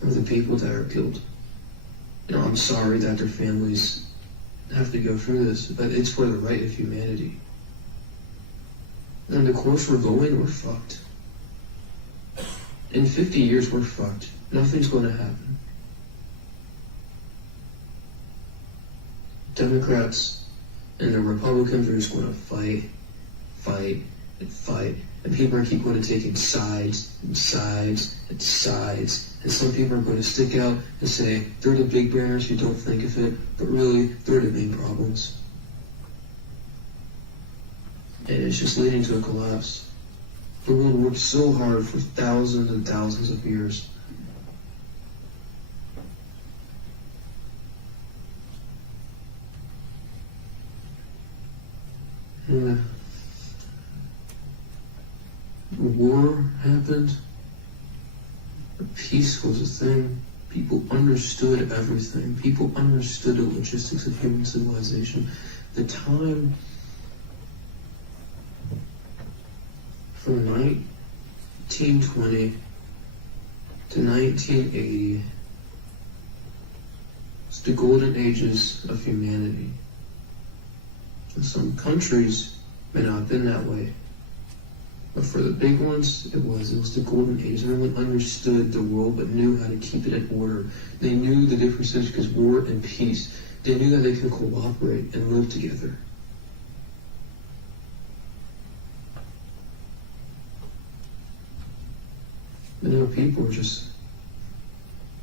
are the people that are killed. You know, I'm sorry that their families have to go through this, but it's for the right of humanity. And the course we're going, we're fucked. In 50 years, we're fucked. Nothing's going to happen. Democrats and the Republicans are just going to fight, and people are keep going to taking sides and sides and sides, and some people are going to stick out and say they're the big bears who don't think of it, but really they're the main problems. And it's just leading to a collapse. The world worked so hard for thousands and thousands of years. And war happened. Peace was a thing. People understood everything. People understood the logistics of human civilization. The time from 1920 to 1980 was the golden ages of humanity. In some countries, it may not have been that way. But for the big ones, it was the golden age. Everyone understood the world but knew how to keep it in order. They knew the differences because war and peace. They knew that they could cooperate and live together. But now people are just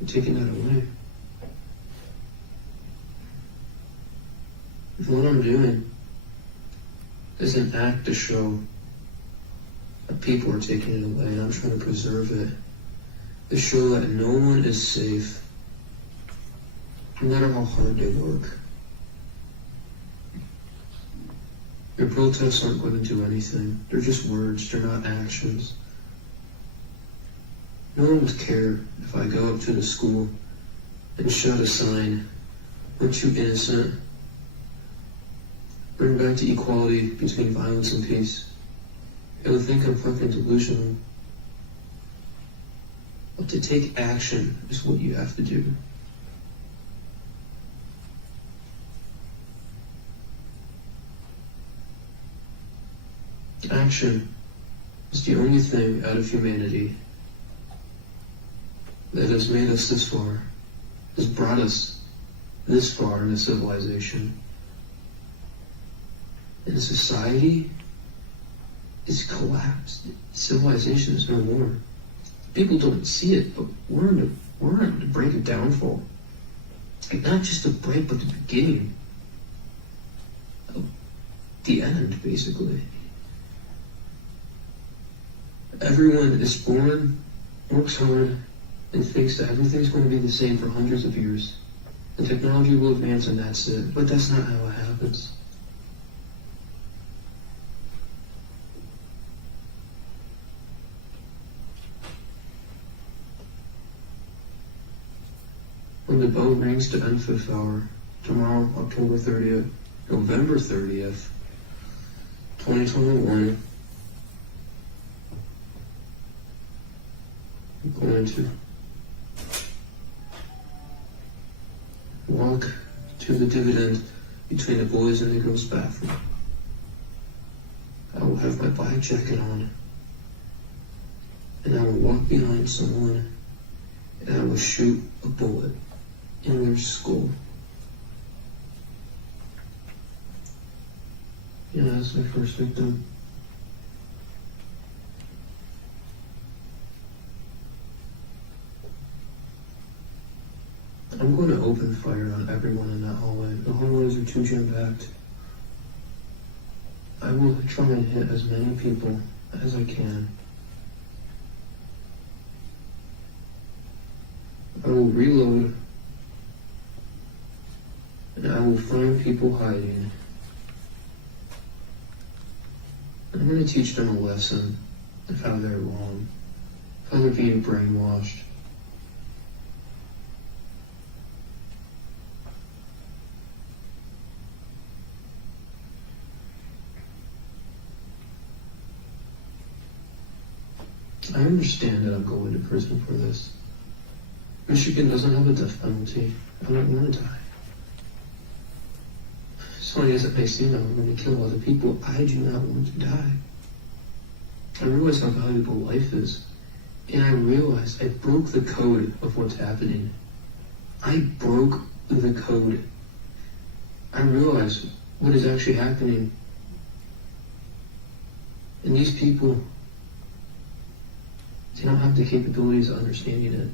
taking that away. And what I'm doing is an act to show that people are taking it away, and I'm trying to preserve it. To show that no one is safe, no matter how hard they work. Your protests aren't going to do anything. They're just words, they're not actions. No one would care if I go up to the school and shout a sign, "Aren't you innocent? Bring back the equality between violence and peace." They would think I'm fucking delusional. But to take action is what you have to do. Action is the only thing out of humanity that has made us this far, has brought us this far in a civilization. And society is collapsed. Civilization is no more. People don't see it, but we're on the brink of downfall. Like, not just a break, but the beginning of the end, basically. Everyone is born, works hard, and thinks that everything's going to be the same for hundreds of years. And technology will advance and that's it. But that's not how it happens. When the bell rings to end fifth hour, tomorrow, October 30th, November 30th, 2021, I'm going to walk to the dividend between the boys and the girls' bathroom. I will have my black jacket on, and I will walk behind someone, and I will shoot a bullet in their skull. Yeah, that's my first victim. I'm going to open fire on everyone in that hallway. The hallways are too jam-packed. I will try and hit as many people as I can. I will reload, and I will find people hiding. I'm going to teach them a lesson of how they're wrong, how they're being brainwashed. I understand that I'm going to prison for this. Michigan doesn't have a death penalty. I don't want to die. As funny as it may seem, I'm going to kill other people. I do not want to die. I realize how valuable life is. And I realized I broke the code of what's happening. I broke the code. I realized what is actually happening. And these people, they don't have the capabilities of understanding it.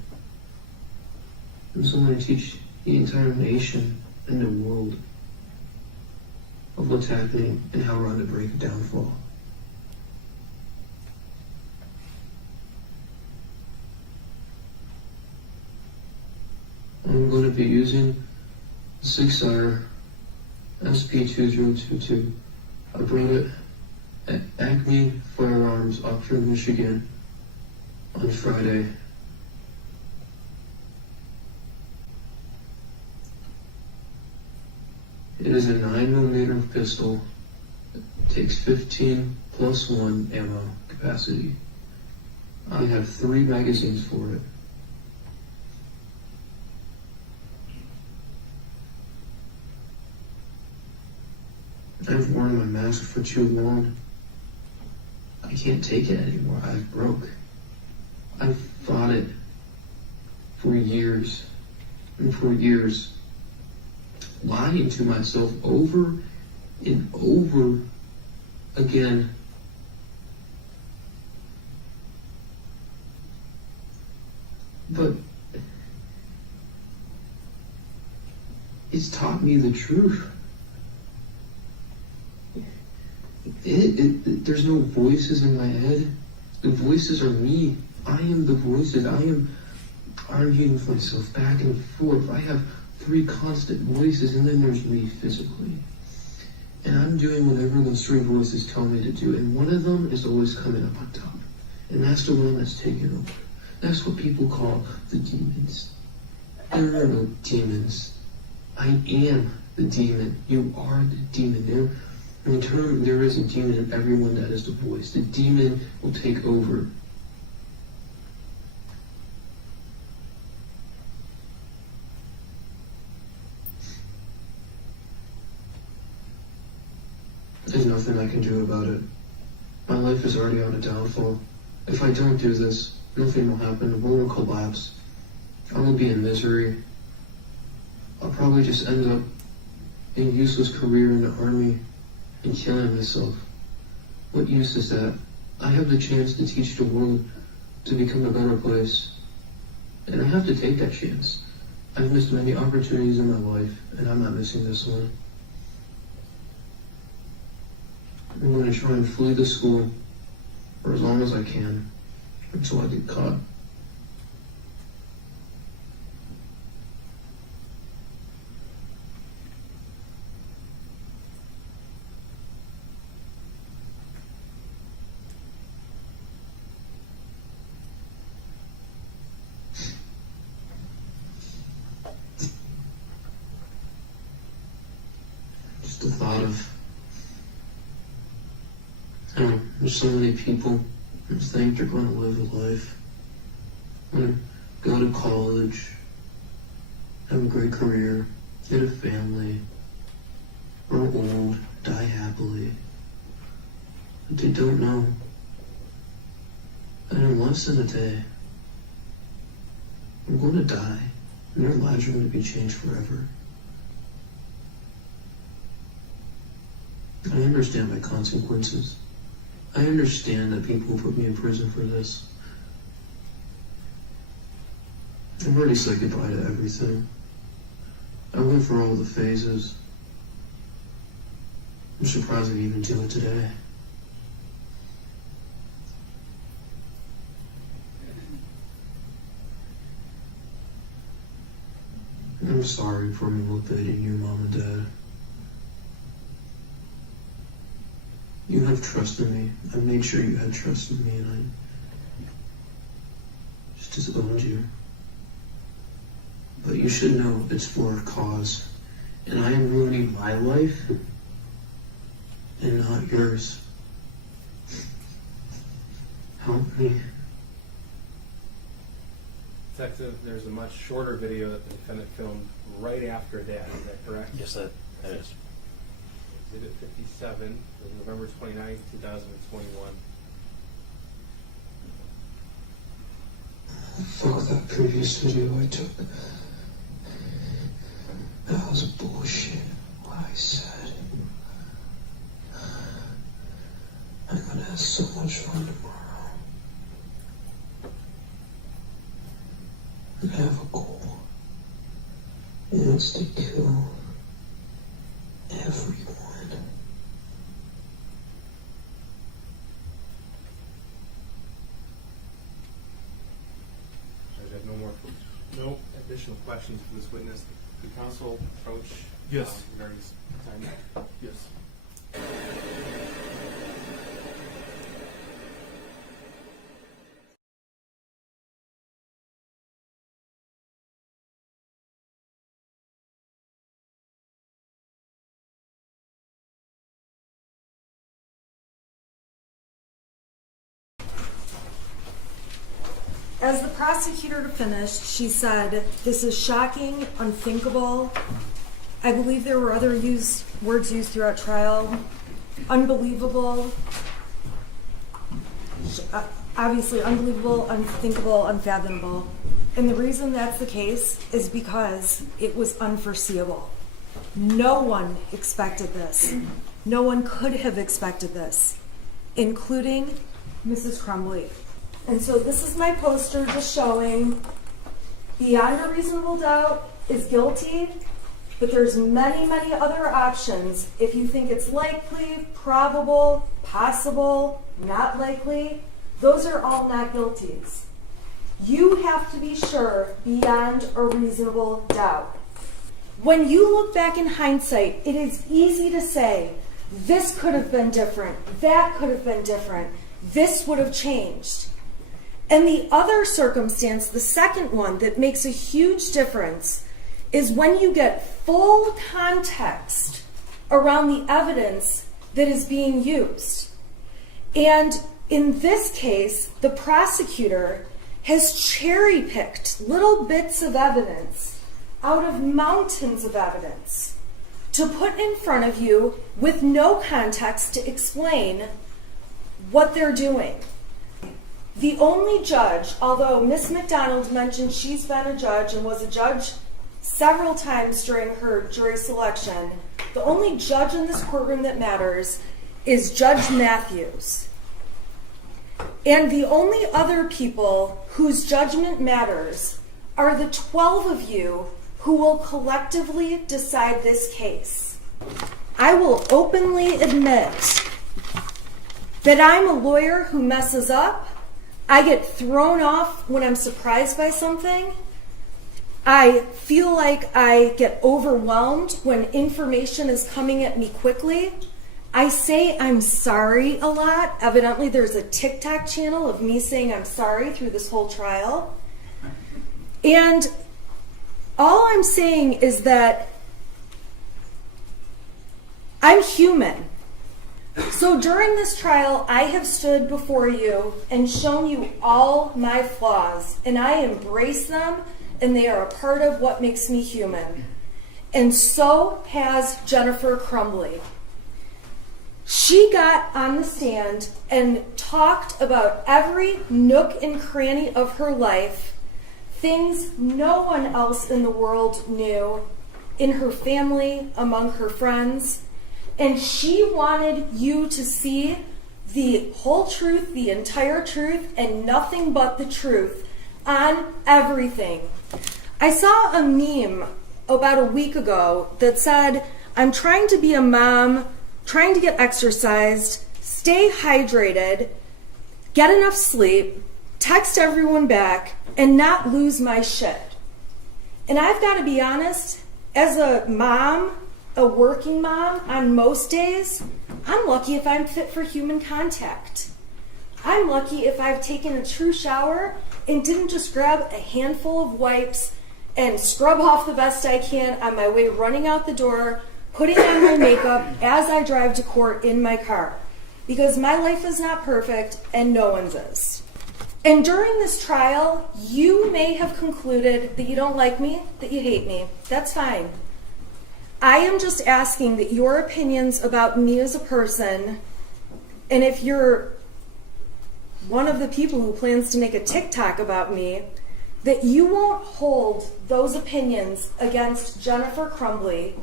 And so I'm going to teach the entire nation and the world of what's happening and how we're on the brink of downfall. I'm going to be using the 6R SP2022. I brought it at Acme Firearms, Oxford, Michigan on Friday. It is a 9mm pistol. It takes 15+1 ammo capacity. I have 3 magazines for it. I've worn my mask for too long. I can't take it anymore. I've broke. I've fought it for years and for years, lying to myself over and over again. But it's taught me the truth. There's no voices in my head. The voices are me. I am the voices. I am arguing with myself back and forth. I have 3 constant voices, and then there's me physically. And I'm doing whatever those 3 voices tell me to do, and one of them is always coming up on top. And that's the one that's taking over. That's what people call the demons. There are no demons. I am the demon. You are the demon. There is a demon in everyone that is the voice. The demon will take over. There's nothing I can do about it. My life is already on a downfall. If I don't do this, nothing will happen. The world will collapse. I will be in misery. I'll probably just end up in a useless career in the army and killing myself. What use is that? I have the chance to teach the world to become a better place. And I have to take that chance. I've missed many opportunities in my life, and I'm not missing this one. I'm going to try and flee the school for as long as I can, until I get caught. Just the thought of, there's so many people who think they're going to live a life, going to go to college, have a great career, get a family, grow old, die happily. But they don't know that in less than a day, we're going to die, and their lives are going to be changed forever. I understand my consequences. I understand that people put me in prison for this. I've already said goodbye to everything. I went through all the phases. I'm surprised I even do it today. I'm sorry for manipulating you, Mom and Dad. You have trust in me. I made sure you had trust in me, and I just disowned you. But you should know it's for a cause. And I am ruining my life and not yours. Help me. Detective, there's a much shorter video that the defendant filmed right after that. Is that correct? Yes, that is. Exhibit 57, November 29th, 2021. Fuck that previous video I took. That was bullshit, what I said. I'm gonna have so much fun tomorrow. I have a goal. And it's to kill everyone. Judge, I have no additional questions for this witness. The counsel approach? Yes. Regarding this time? Yes. As the prosecutor finished, she said, "This is shocking, unthinkable." I believe there were other words used throughout trial. Unbelievable. Obviously, unbelievable, unthinkable, unfathomable. And the reason that's the case is because it was unforeseeable. No one expected this. No one could have expected this, including Mrs. Crumbley. And so this is my poster just showing beyond a reasonable doubt is guilty, but there's many, many other options. If you think it's likely, probable, possible, not likely, those are all not guilties. You have to be sure beyond a reasonable doubt. When you look back in hindsight, it is easy to say, this could have been different, that could have been different, this would have changed. And the other circumstance, the second one that makes a huge difference, is when you get full context around the evidence that is being used. And in this case, the prosecutor has cherry-picked little bits of evidence out of mountains of evidence to put in front of you with no context to explain what they're doing. The only judge, although Miss McDonald mentioned she's been a judge and was a judge several times during her jury selection, the only judge in this courtroom that matters is Judge Matthews. And the only other people whose judgment matters are the 12 of you who will collectively decide this case. I will openly admit that I'm a lawyer who messes up. I get thrown off when I'm surprised by something. I feel like I get overwhelmed when information is coming at me quickly. I say I'm sorry a lot. Evidently, there's a TikTok channel of me saying I'm sorry through this whole trial. And all I'm saying is that I'm human. So during this trial, I have stood before you and shown you all my flaws, and I embrace them, and they are a part of what makes me human. And so has Jennifer Crumbley. She got on the stand and talked about every nook and cranny of her life, things no one else in the world knew, in her family, among her friends. And she wanted you to see the whole truth, the entire truth, and nothing but the truth on everything. I saw a meme about a week ago that said, I'm trying to be a mom, trying to get exercised, stay hydrated, get enough sleep, text everyone back, and not lose my shit. And I've got to be honest, as a mom, a working mom, on most days, I'm lucky if I'm fit for human contact. I'm lucky if I've taken a true shower and didn't just grab a handful of wipes and scrub off the best I can on my way running out the door, putting on my makeup as I drive to court in my car. Because my life is not perfect and no one's is. And during this trial, you may have concluded that you don't like me, that you hate me. That's fine. I am just asking that your opinions about me as a person, and if you're one of the people who plans to make a TikTok about me, that you won't hold those opinions against Jennifer Crumbley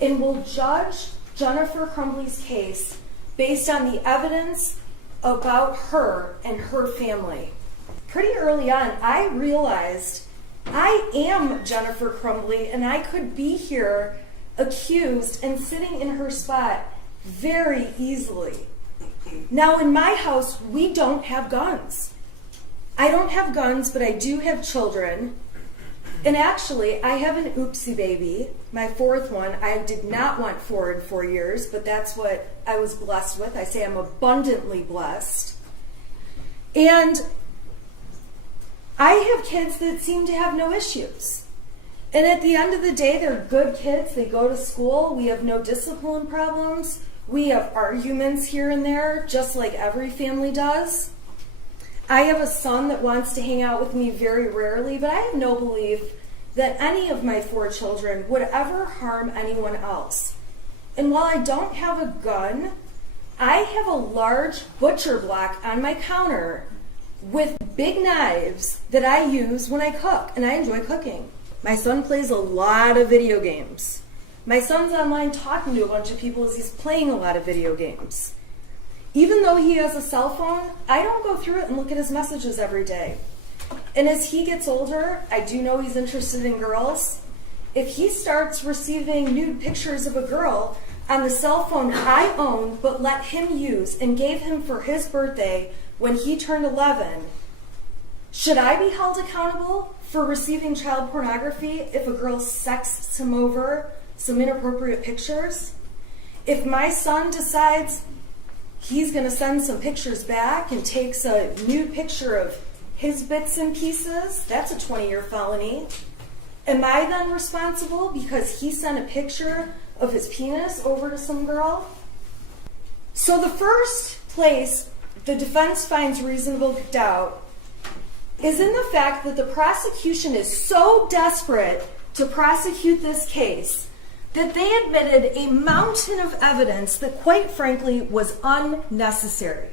and will judge Jennifer Crumbley's case based on the evidence about her and her family. Pretty early on, I realized I am Jennifer Crumbley and I could be here accused and sitting in her spot very easily. Now, in my house, we don't have guns. I don't have guns, but I do have children. And actually, I have an oopsie baby, my fourth one. I did not want 4 in 4 years, but that's what I was blessed with. I say I'm abundantly blessed. And I have kids that seem to have no issues. And at the end of the day, they're good kids. They go to school. We have no discipline problems. We have arguments here and there, just like every family does. I have a son that wants to hang out with me very rarely, but I have no belief that any of my 4 children would ever harm anyone else. And while I don't have a gun, I have a large butcher block on my counter with big knives that I use when I cook, and I enjoy cooking. My son plays a lot of video games. My son's online talking to a bunch of people as he's playing a lot of video games. Even though he has a cell phone, I don't go through it and look at his messages every day. And as he gets older, I do know he's interested in girls. If he starts receiving nude pictures of a girl on the cell phone I owned but let him use and gave him for his birthday when he turned 11, should I be held accountable for receiving child pornography if a girl sexts him over some inappropriate pictures? If my son decides he's going to send some pictures back and takes a nude picture of his bits and pieces, that's a 20-year felony. Am I then responsible because he sent a picture of his penis over to some girl? So the first place the defense finds reasonable doubt is in the fact that the prosecution is so desperate to prosecute this case that they admitted a mountain of evidence that, quite frankly, was unnecessary.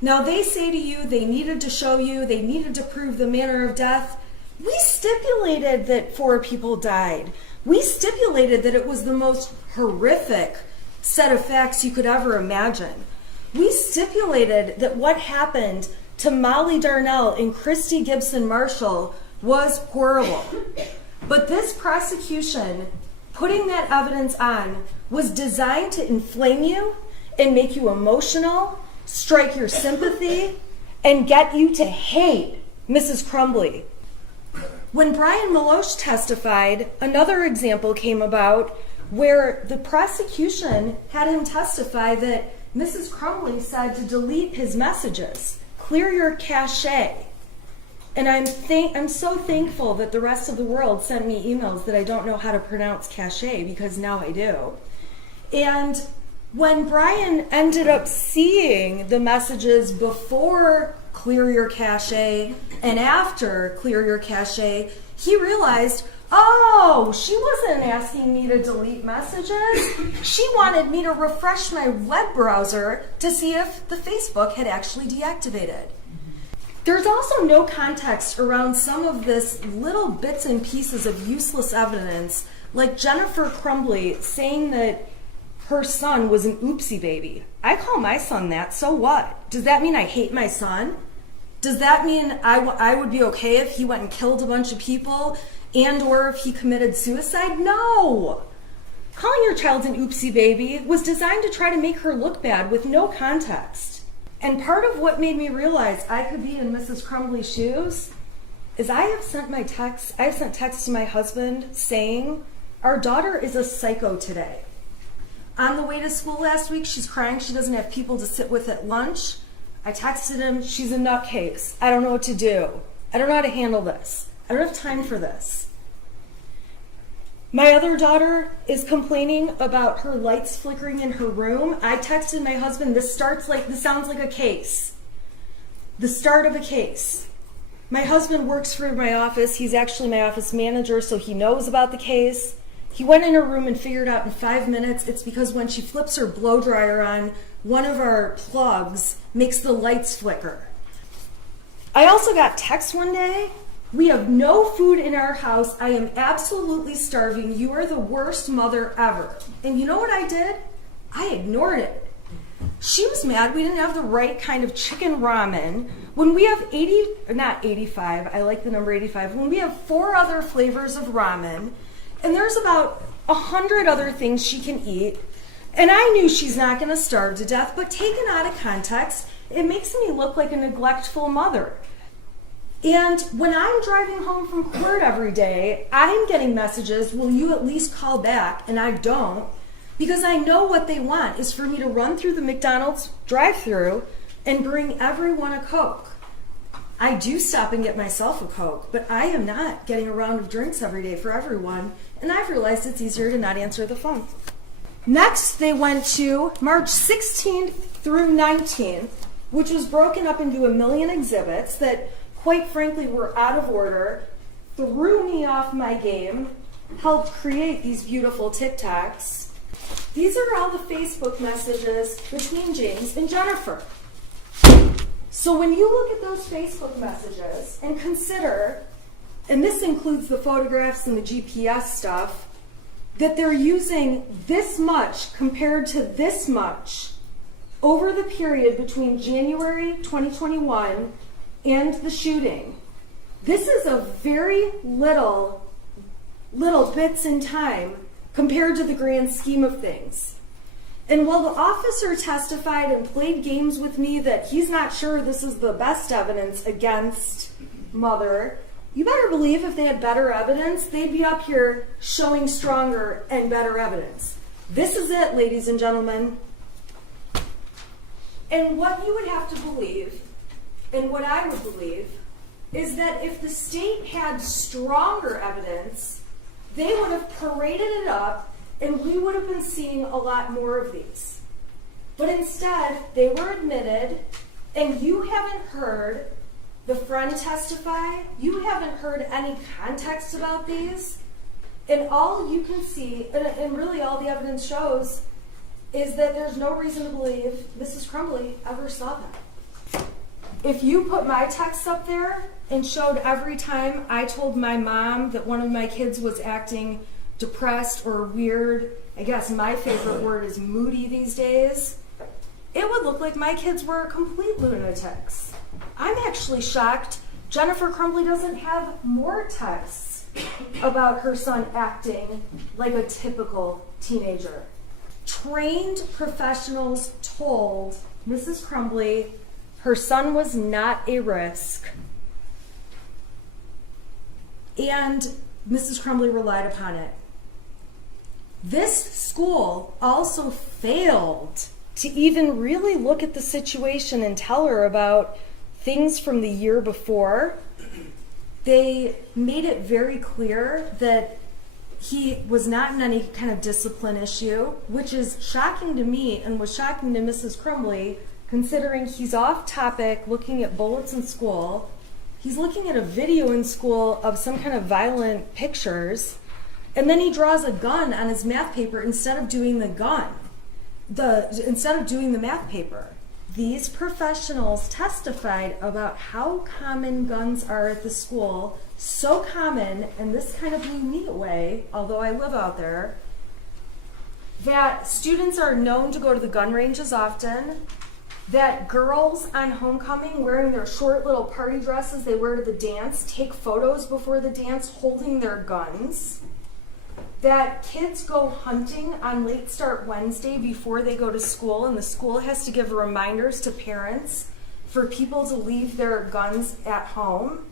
Now, they say to you they needed to show you, they needed to prove the manner of death. We stipulated that 4 people died. We stipulated that it was the most horrific set of facts you could ever imagine. We stipulated that what happened to Molly Darnell and Christy Gibson Marshall was horrible. But this prosecution, putting that evidence on, was designed to inflame you and make you emotional, strike your sympathy, and get you to hate Mrs. Crumbley. When Brian Maloche testified, another example came about where the prosecution had him testify that Mrs. Crumbley said to delete his messages, clear your cache. And I'm so thankful that the rest of the world sent me emails that I don't know how to pronounce cache, because now I do. And when Brian ended up seeing the messages before clear your cache and after clear your cache, he realized, oh, she wasn't asking me to delete messages. She wanted me to refresh my web browser to see if the Facebook had actually deactivated. There's also no context around some of this little bits and pieces of useless evidence, like Jennifer Crumbley saying that her son was an oopsie baby. I call my son that, so what? Does that mean I hate my son? Does that mean I would be okay if he went and killed a bunch of people and or if he committed suicide? No! Calling your child an oopsie baby was designed to try to make her look bad with no context. And part of what made me realize I could be in Mrs. Crumbley's shoes is I have sent texts to my husband saying, our daughter is a psycho today. On the way to school last week, she's crying she doesn't have people to sit with at lunch. I texted him, she's a nutcase. I don't know what to do. I don't know how to handle this. I don't have time for this. My other daughter is complaining about her lights flickering in her room. I texted my husband, this sounds like a case. The start of a case. My husband works for my office. He's actually my office manager, so he knows about the case. He went in her room and figured out in 5 minutes it's because when she flips her blow dryer on, one of our plugs makes the lights flicker. I also got text one day We have no food in our house. I am absolutely starving. You are the worst mother ever. And you know what I did? I ignored it. She was mad we didn't have the right kind of chicken ramen when we have 85, I like the number 85, when we have 4 other flavors of ramen, and there's about 100 other things she can eat. And I knew she's not going to starve to death, but taken out of context, it makes me look like a neglectful mother. And when I'm driving home from court every day, I'm getting messages, will you at least call back? And I don't, because I know what they want is for me to run through the McDonald's drive-thru and bring everyone a Coke. I do stop and get myself a Coke, but I am not getting a round of drinks every day for everyone, and I've realized it's easier to not answer the phone. Next, they went to March 16th through 19th, which was broken up into 1 million exhibits that, quite frankly, were out of order, threw me off my game, helped create these beautiful TikToks. These are all the Facebook messages between James and Jennifer. So when you look at those Facebook messages and consider, and this includes the photographs and the GPS stuff, that they're using this much compared to this much over the period between January 2021 and the shooting. This is a very little bits in time compared to the grand scheme of things. And while the officer testified and played games with me that he's not sure this is the best evidence against Mother, you better believe if they had better evidence, they'd be up here showing stronger and better evidence. This is it, ladies and gentlemen. And what you would have to believe, and what I would believe, is that if the state had stronger evidence, they would have paraded it up and we would have been seeing a lot more of these. But instead, they were admitted, and you haven't heard the friend testify, you haven't heard any context about these, and all you can see, and really all the evidence shows, is that there's no reason to believe Mrs. Crumbley ever saw them. If you put my texts up there and showed every time I told my mom that one of my kids was acting depressed or weird, I guess my favorite word is moody these days, it would look like my kids were complete lunatics. I'm actually shocked Jennifer Crumbley doesn't have more texts about her son acting like a typical teenager. Trained professionals told Mrs. Crumbley her son was not a risk, and Mrs. Crumbley relied upon it. This school also failed to even really look at the situation and tell her about things from the year before. They made it very clear that he was not in any kind of discipline issue, which is shocking to me and was shocking to Mrs. Crumbley, considering he's off topic looking at bullets in school. He's looking at a video in school of some kind of violent pictures, and then he draws a gun on his math paper instead of doing the math paper. These professionals testified about how common guns are at the school, so common, and this kind of blew me away, although I live out there, that students are known to go to the gun ranges often, that girls on homecoming wearing their short little party dresses they wear to the dance take photos before the dance holding their guns, that kids go hunting on Late Start Wednesday before they go to school, and the school has to give reminders to parents for people to leave their guns at home.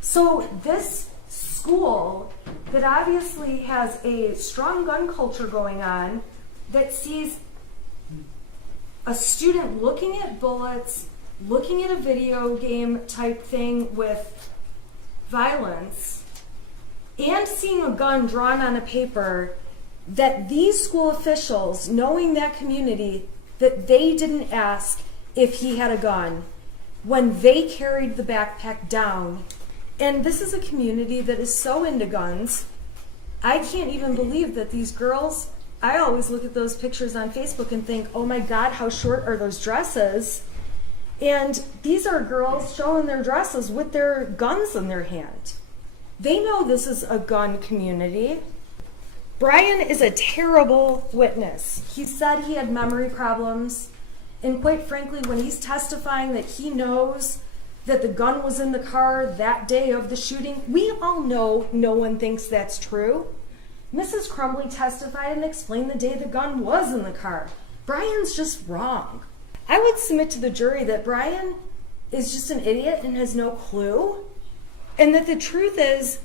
So this school that obviously has a strong gun culture going on, that sees a student looking at bullets, looking at a video game type thing with violence, and seeing a gun drawn on a paper, that these school officials, knowing that community, that they didn't ask if he had a gun when they carried the backpack down. And this is a community that is so into guns. I can't even believe that these girls, I always look at those pictures on Facebook and think, oh my God, how short are those dresses? And these are girls showing their dresses with their guns in their hand. They know this is a gun community. Brian is a terrible witness. He said he had memory problems. And quite frankly, when he's testifying that he knows that the gun was in the car that day of the shooting, we all know no one thinks that's true. Mrs. Crumbley testified and explained the day the gun was in the car. Brian's just wrong. I would submit to the jury that Brian is just an idiot and has no clue, and that the truth is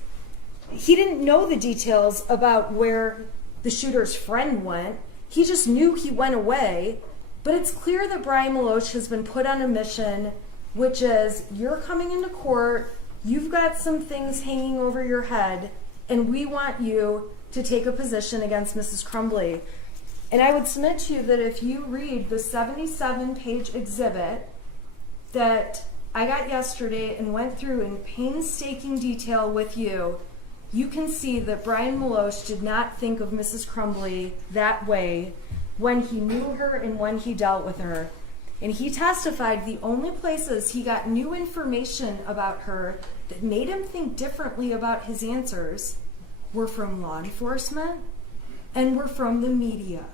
he didn't know the details about where the shooter's friend went. He just knew he went away. But it's clear that Brian Maloche has been put on a mission, which is, you're coming into court, you've got some things hanging over your head, and we want you to take a position against Mrs. Crumbley. And I would submit to you that if you read the 77-page exhibit that I got yesterday and went through in painstaking detail with you, you can see that Brian Maloche did not think of Mrs. Crumbley that way when he knew her and when he dealt with her. And he testified the only places he got new information about her that made him think differently about his answers were from law enforcement and were from the media.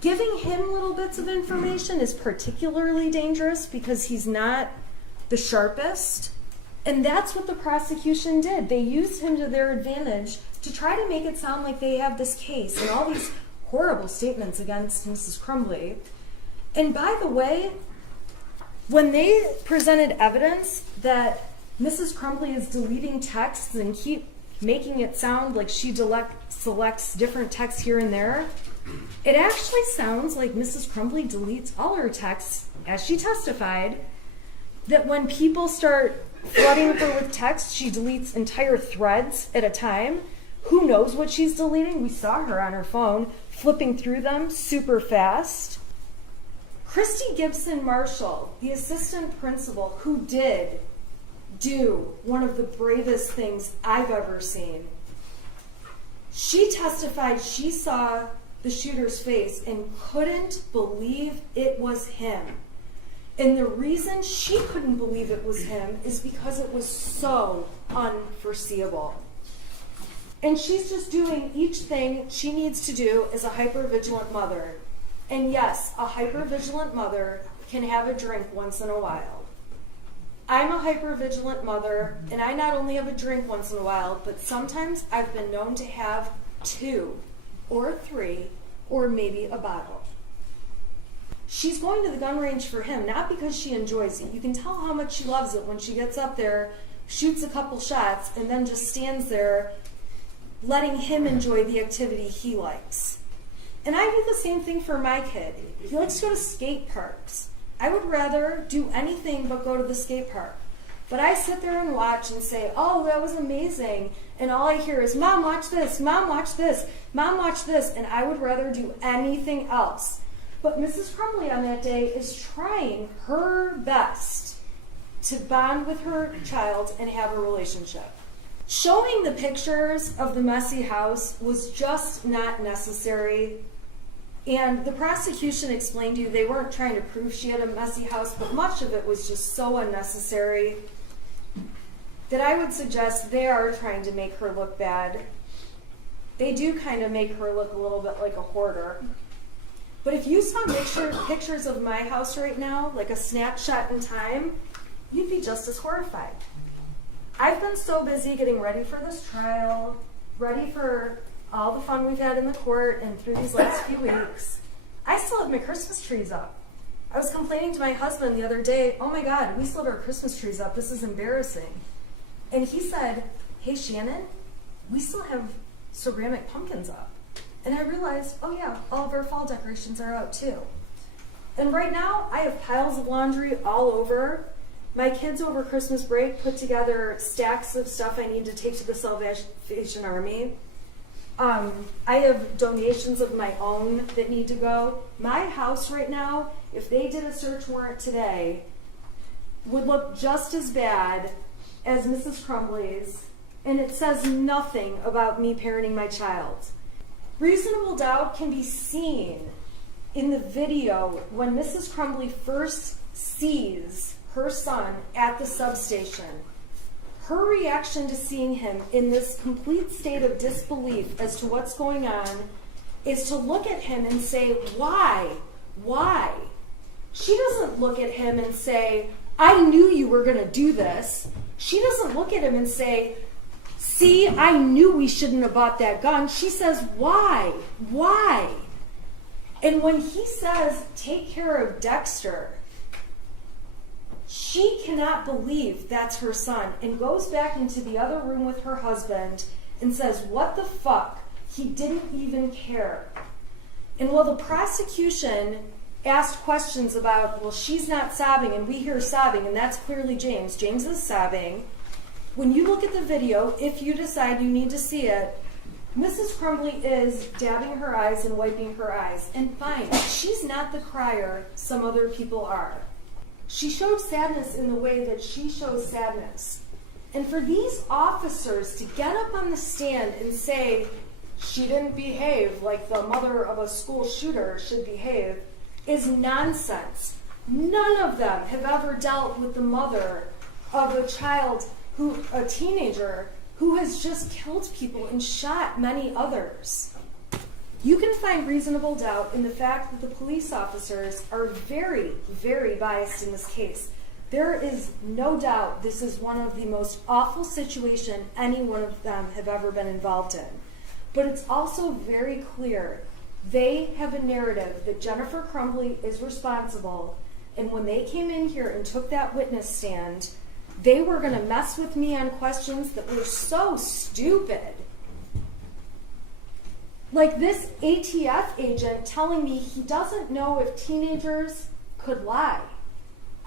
Giving him little bits of information is particularly dangerous because he's not the sharpest. And that's what the prosecution did. They used him to their advantage to try to make it sound like they have this case and all these horrible statements against Mrs. Crumbley. And by the way, when they presented evidence that Mrs. Crumbley is deleting texts and keep making it sound like she selects different texts here and there, it actually sounds like Mrs. Crumbley deletes all her texts, as she testified, that when people start flooding her with text, she deletes entire threads at a time. Who knows what she's deleting? We saw her on her phone flipping through them super fast. Christy Gibson Marshall, the assistant principal, who did do one of the bravest things I've ever seen, she testified she saw the shooter's face and couldn't believe it was him. And the reason she couldn't believe it was him is because it was so unforeseeable. And she's just doing each thing she needs to do as a hypervigilant mother. And yes, a hypervigilant mother can have a drink once in a while. I'm a hypervigilant mother, and I not only have a drink once in a while, but sometimes I've been known to have 2 or 3 or maybe a bottle. She's going to the gun range for him, not because she enjoys it. You can tell how much she loves it when she gets up there, shoots a couple shots, and then just stands there letting him enjoy the activity he likes. And I do the same thing for my kid. He likes to go to skate parks. I would rather do anything but go to the skate park. But I sit there and watch and say, oh, that was amazing. And all I hear is, Mom, watch this, Mom, watch this, Mom, watch this. And I would rather do anything else. But Mrs. Crumbley on that day is trying her best to bond with her child and have a relationship. Showing the pictures of the messy house was just not necessary. And the prosecution explained to you they weren't trying to prove she had a messy house, but much of it was just so unnecessary that I would suggest they are trying to make her look bad. They do kind of make her look a little bit like a hoarder. But if you saw pictures of my house right now, like a snapshot in time, you'd be just as horrified. I've been so busy getting ready for this trial, ready for all the fun we've had in the court and through these last few weeks. I still have my Christmas trees up. I was complaining to my husband the other day, oh my God, we still have our Christmas trees up. This is embarrassing. And he said, hey Shannon, we still have ceramic pumpkins up. And I realized, oh yeah, all of our fall decorations are out too. And right now, I have piles of laundry all over. My kids over Christmas break put together stacks of stuff I need to take to the Salvation Army. I have donations of my own that need to go. My house right now, if they did a search warrant today, would look just as bad as Mrs. Crumbley's, and it says nothing about me parenting my child. Reasonable doubt can be seen in the video, when Mrs. Crumbley first sees her son at the substation, her reaction to seeing him in this complete state of disbelief as to what's going on is to look at him and say, why? Why? She doesn't look at him and say, I knew you were going to do this. She doesn't look at him and say, see, I knew we shouldn't have bought that gun. She says, why? Why? And when he says, take care of Dexter, she cannot believe that's her son and goes back into the other room with her husband and says, what the fuck? He didn't even care. And while the prosecution asked questions about, well, she's not sobbing, and we hear sobbing, and that's clearly James. James is sobbing. When you look at the video, if you decide you need to see it, Mrs. Crumbley is dabbing her eyes and wiping her eyes. And fine, she's not the crier some other people are. She showed sadness in the way that she shows sadness. And for these officers to get up on the stand and say, she didn't behave like the mother of a school shooter should behave, is nonsense. None of them have ever dealt with the mother of a child, a teenager, who has just killed people and shot many others. You can find reasonable doubt in the fact that the police officers are very, very biased in this case. There is no doubt this is one of the most awful situations any one of them have ever been involved in. But it's also very clear they have a narrative that Jennifer Crumbley is responsible, and when they came in here and took that witness stand, they were going to mess with me on questions that were so stupid. Like this ATF agent telling me he doesn't know if teenagers could lie.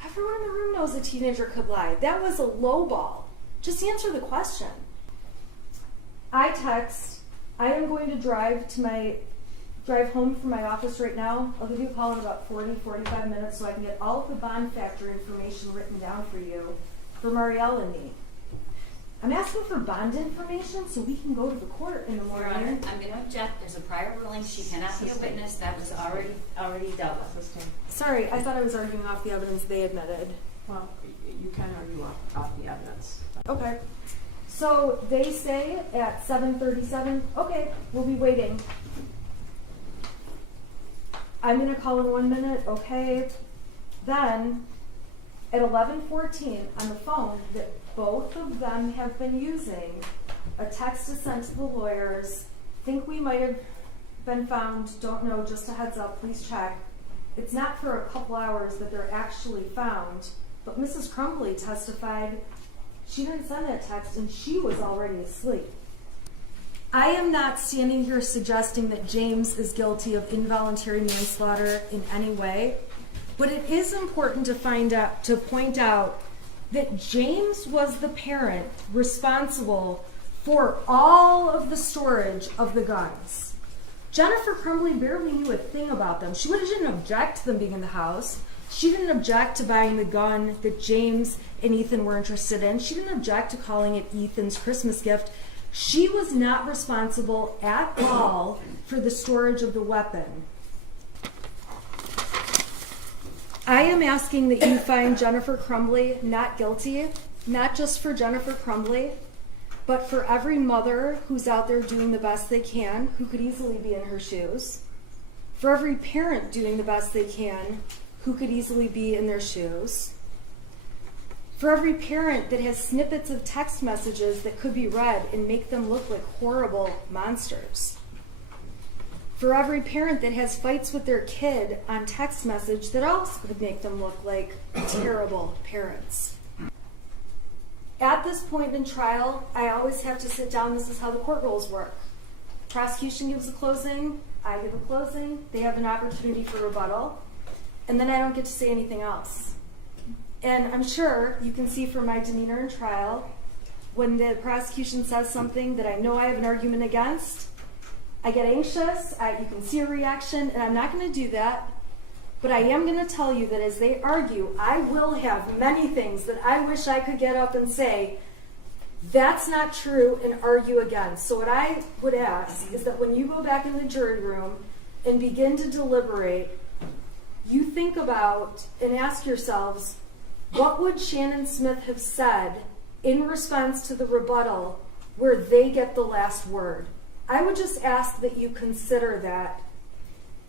Everyone in the room knows a teenager could lie. That was a low ball. Just answer the question. I text, I am going to drive home from my office right now. I'll give you a call in about 40-45 minutes so I can get all of the bond factor information written down for you for Marielle and me. I'm asking for bond information so we can go to the court in the morning. Your Honor, I'm going to object. There's a prior ruling. She cannot be a witness. That was already dealt with. Sorry, I thought I was arguing off the evidence they admitted. Well, you can argue off the evidence. Okay. So they say at 7:37, okay, we'll be waiting. I'm going to call in 1 minute, okay. Then at 11:14 on the phone that both of them have been using, a text is sent to the lawyers, think we might have been found, don't know, just a heads up, please check. It's not for a couple hours that they're actually found, but Mrs. Crumbley testified she didn't send that text and she was already asleep. I am not standing here suggesting that James is guilty of involuntary manslaughter in any way, but it is important to point out that James was the parent responsible for all of the storage of the guns. Jennifer Crumbley barely knew a thing about them. She didn't object to them being in the house. She didn't object to buying the gun that James and Ethan were interested in. She didn't object to calling it Ethan's Christmas gift. She was not responsible at all for the storage of the weapon. I am asking that you find Jennifer Crumbley not guilty, not just for Jennifer Crumbley, but for every mother who's out there doing the best they can, who could easily be in her shoes, for every parent doing the best they can, who could easily be in their shoes, for every parent that has snippets of text messages that could be read and make them look like horrible monsters, for every parent that has fights with their kid on text message that also could make them look like terrible parents. At this point in trial, I always have to sit down. This is how the court rules work. Prosecution gives a closing, I give a closing, they have an opportunity for rebuttal, and then I don't get to say anything else. And I'm sure you can see from my demeanor in trial, when the prosecution says something that I know I have an argument against, I get anxious, you can see a reaction, and I'm not going to do that. But I am going to tell you that as they argue, I will have many things that I wish I could get up and say, that's not true, and argue again. So what I would ask is that when you go back in the jury room and begin to deliberate, think about and ask yourselves, what would Shannon Smith have said in response to the rebuttal where they get the last word? I would just ask that you consider that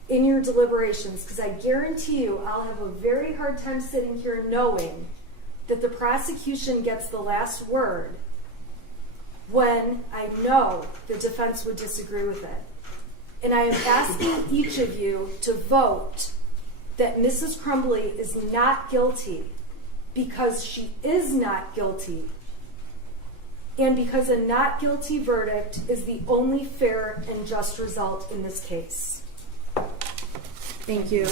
in your deliberations, because I guarantee you I'll have a very hard time sitting here knowing that the prosecution gets the last word when I know the defense would disagree with it. And I am asking each of you to vote that Mrs. Crumbley is not guilty, because she is not guilty, and because a not guilty verdict is the only fair and just result in this case. Thank you.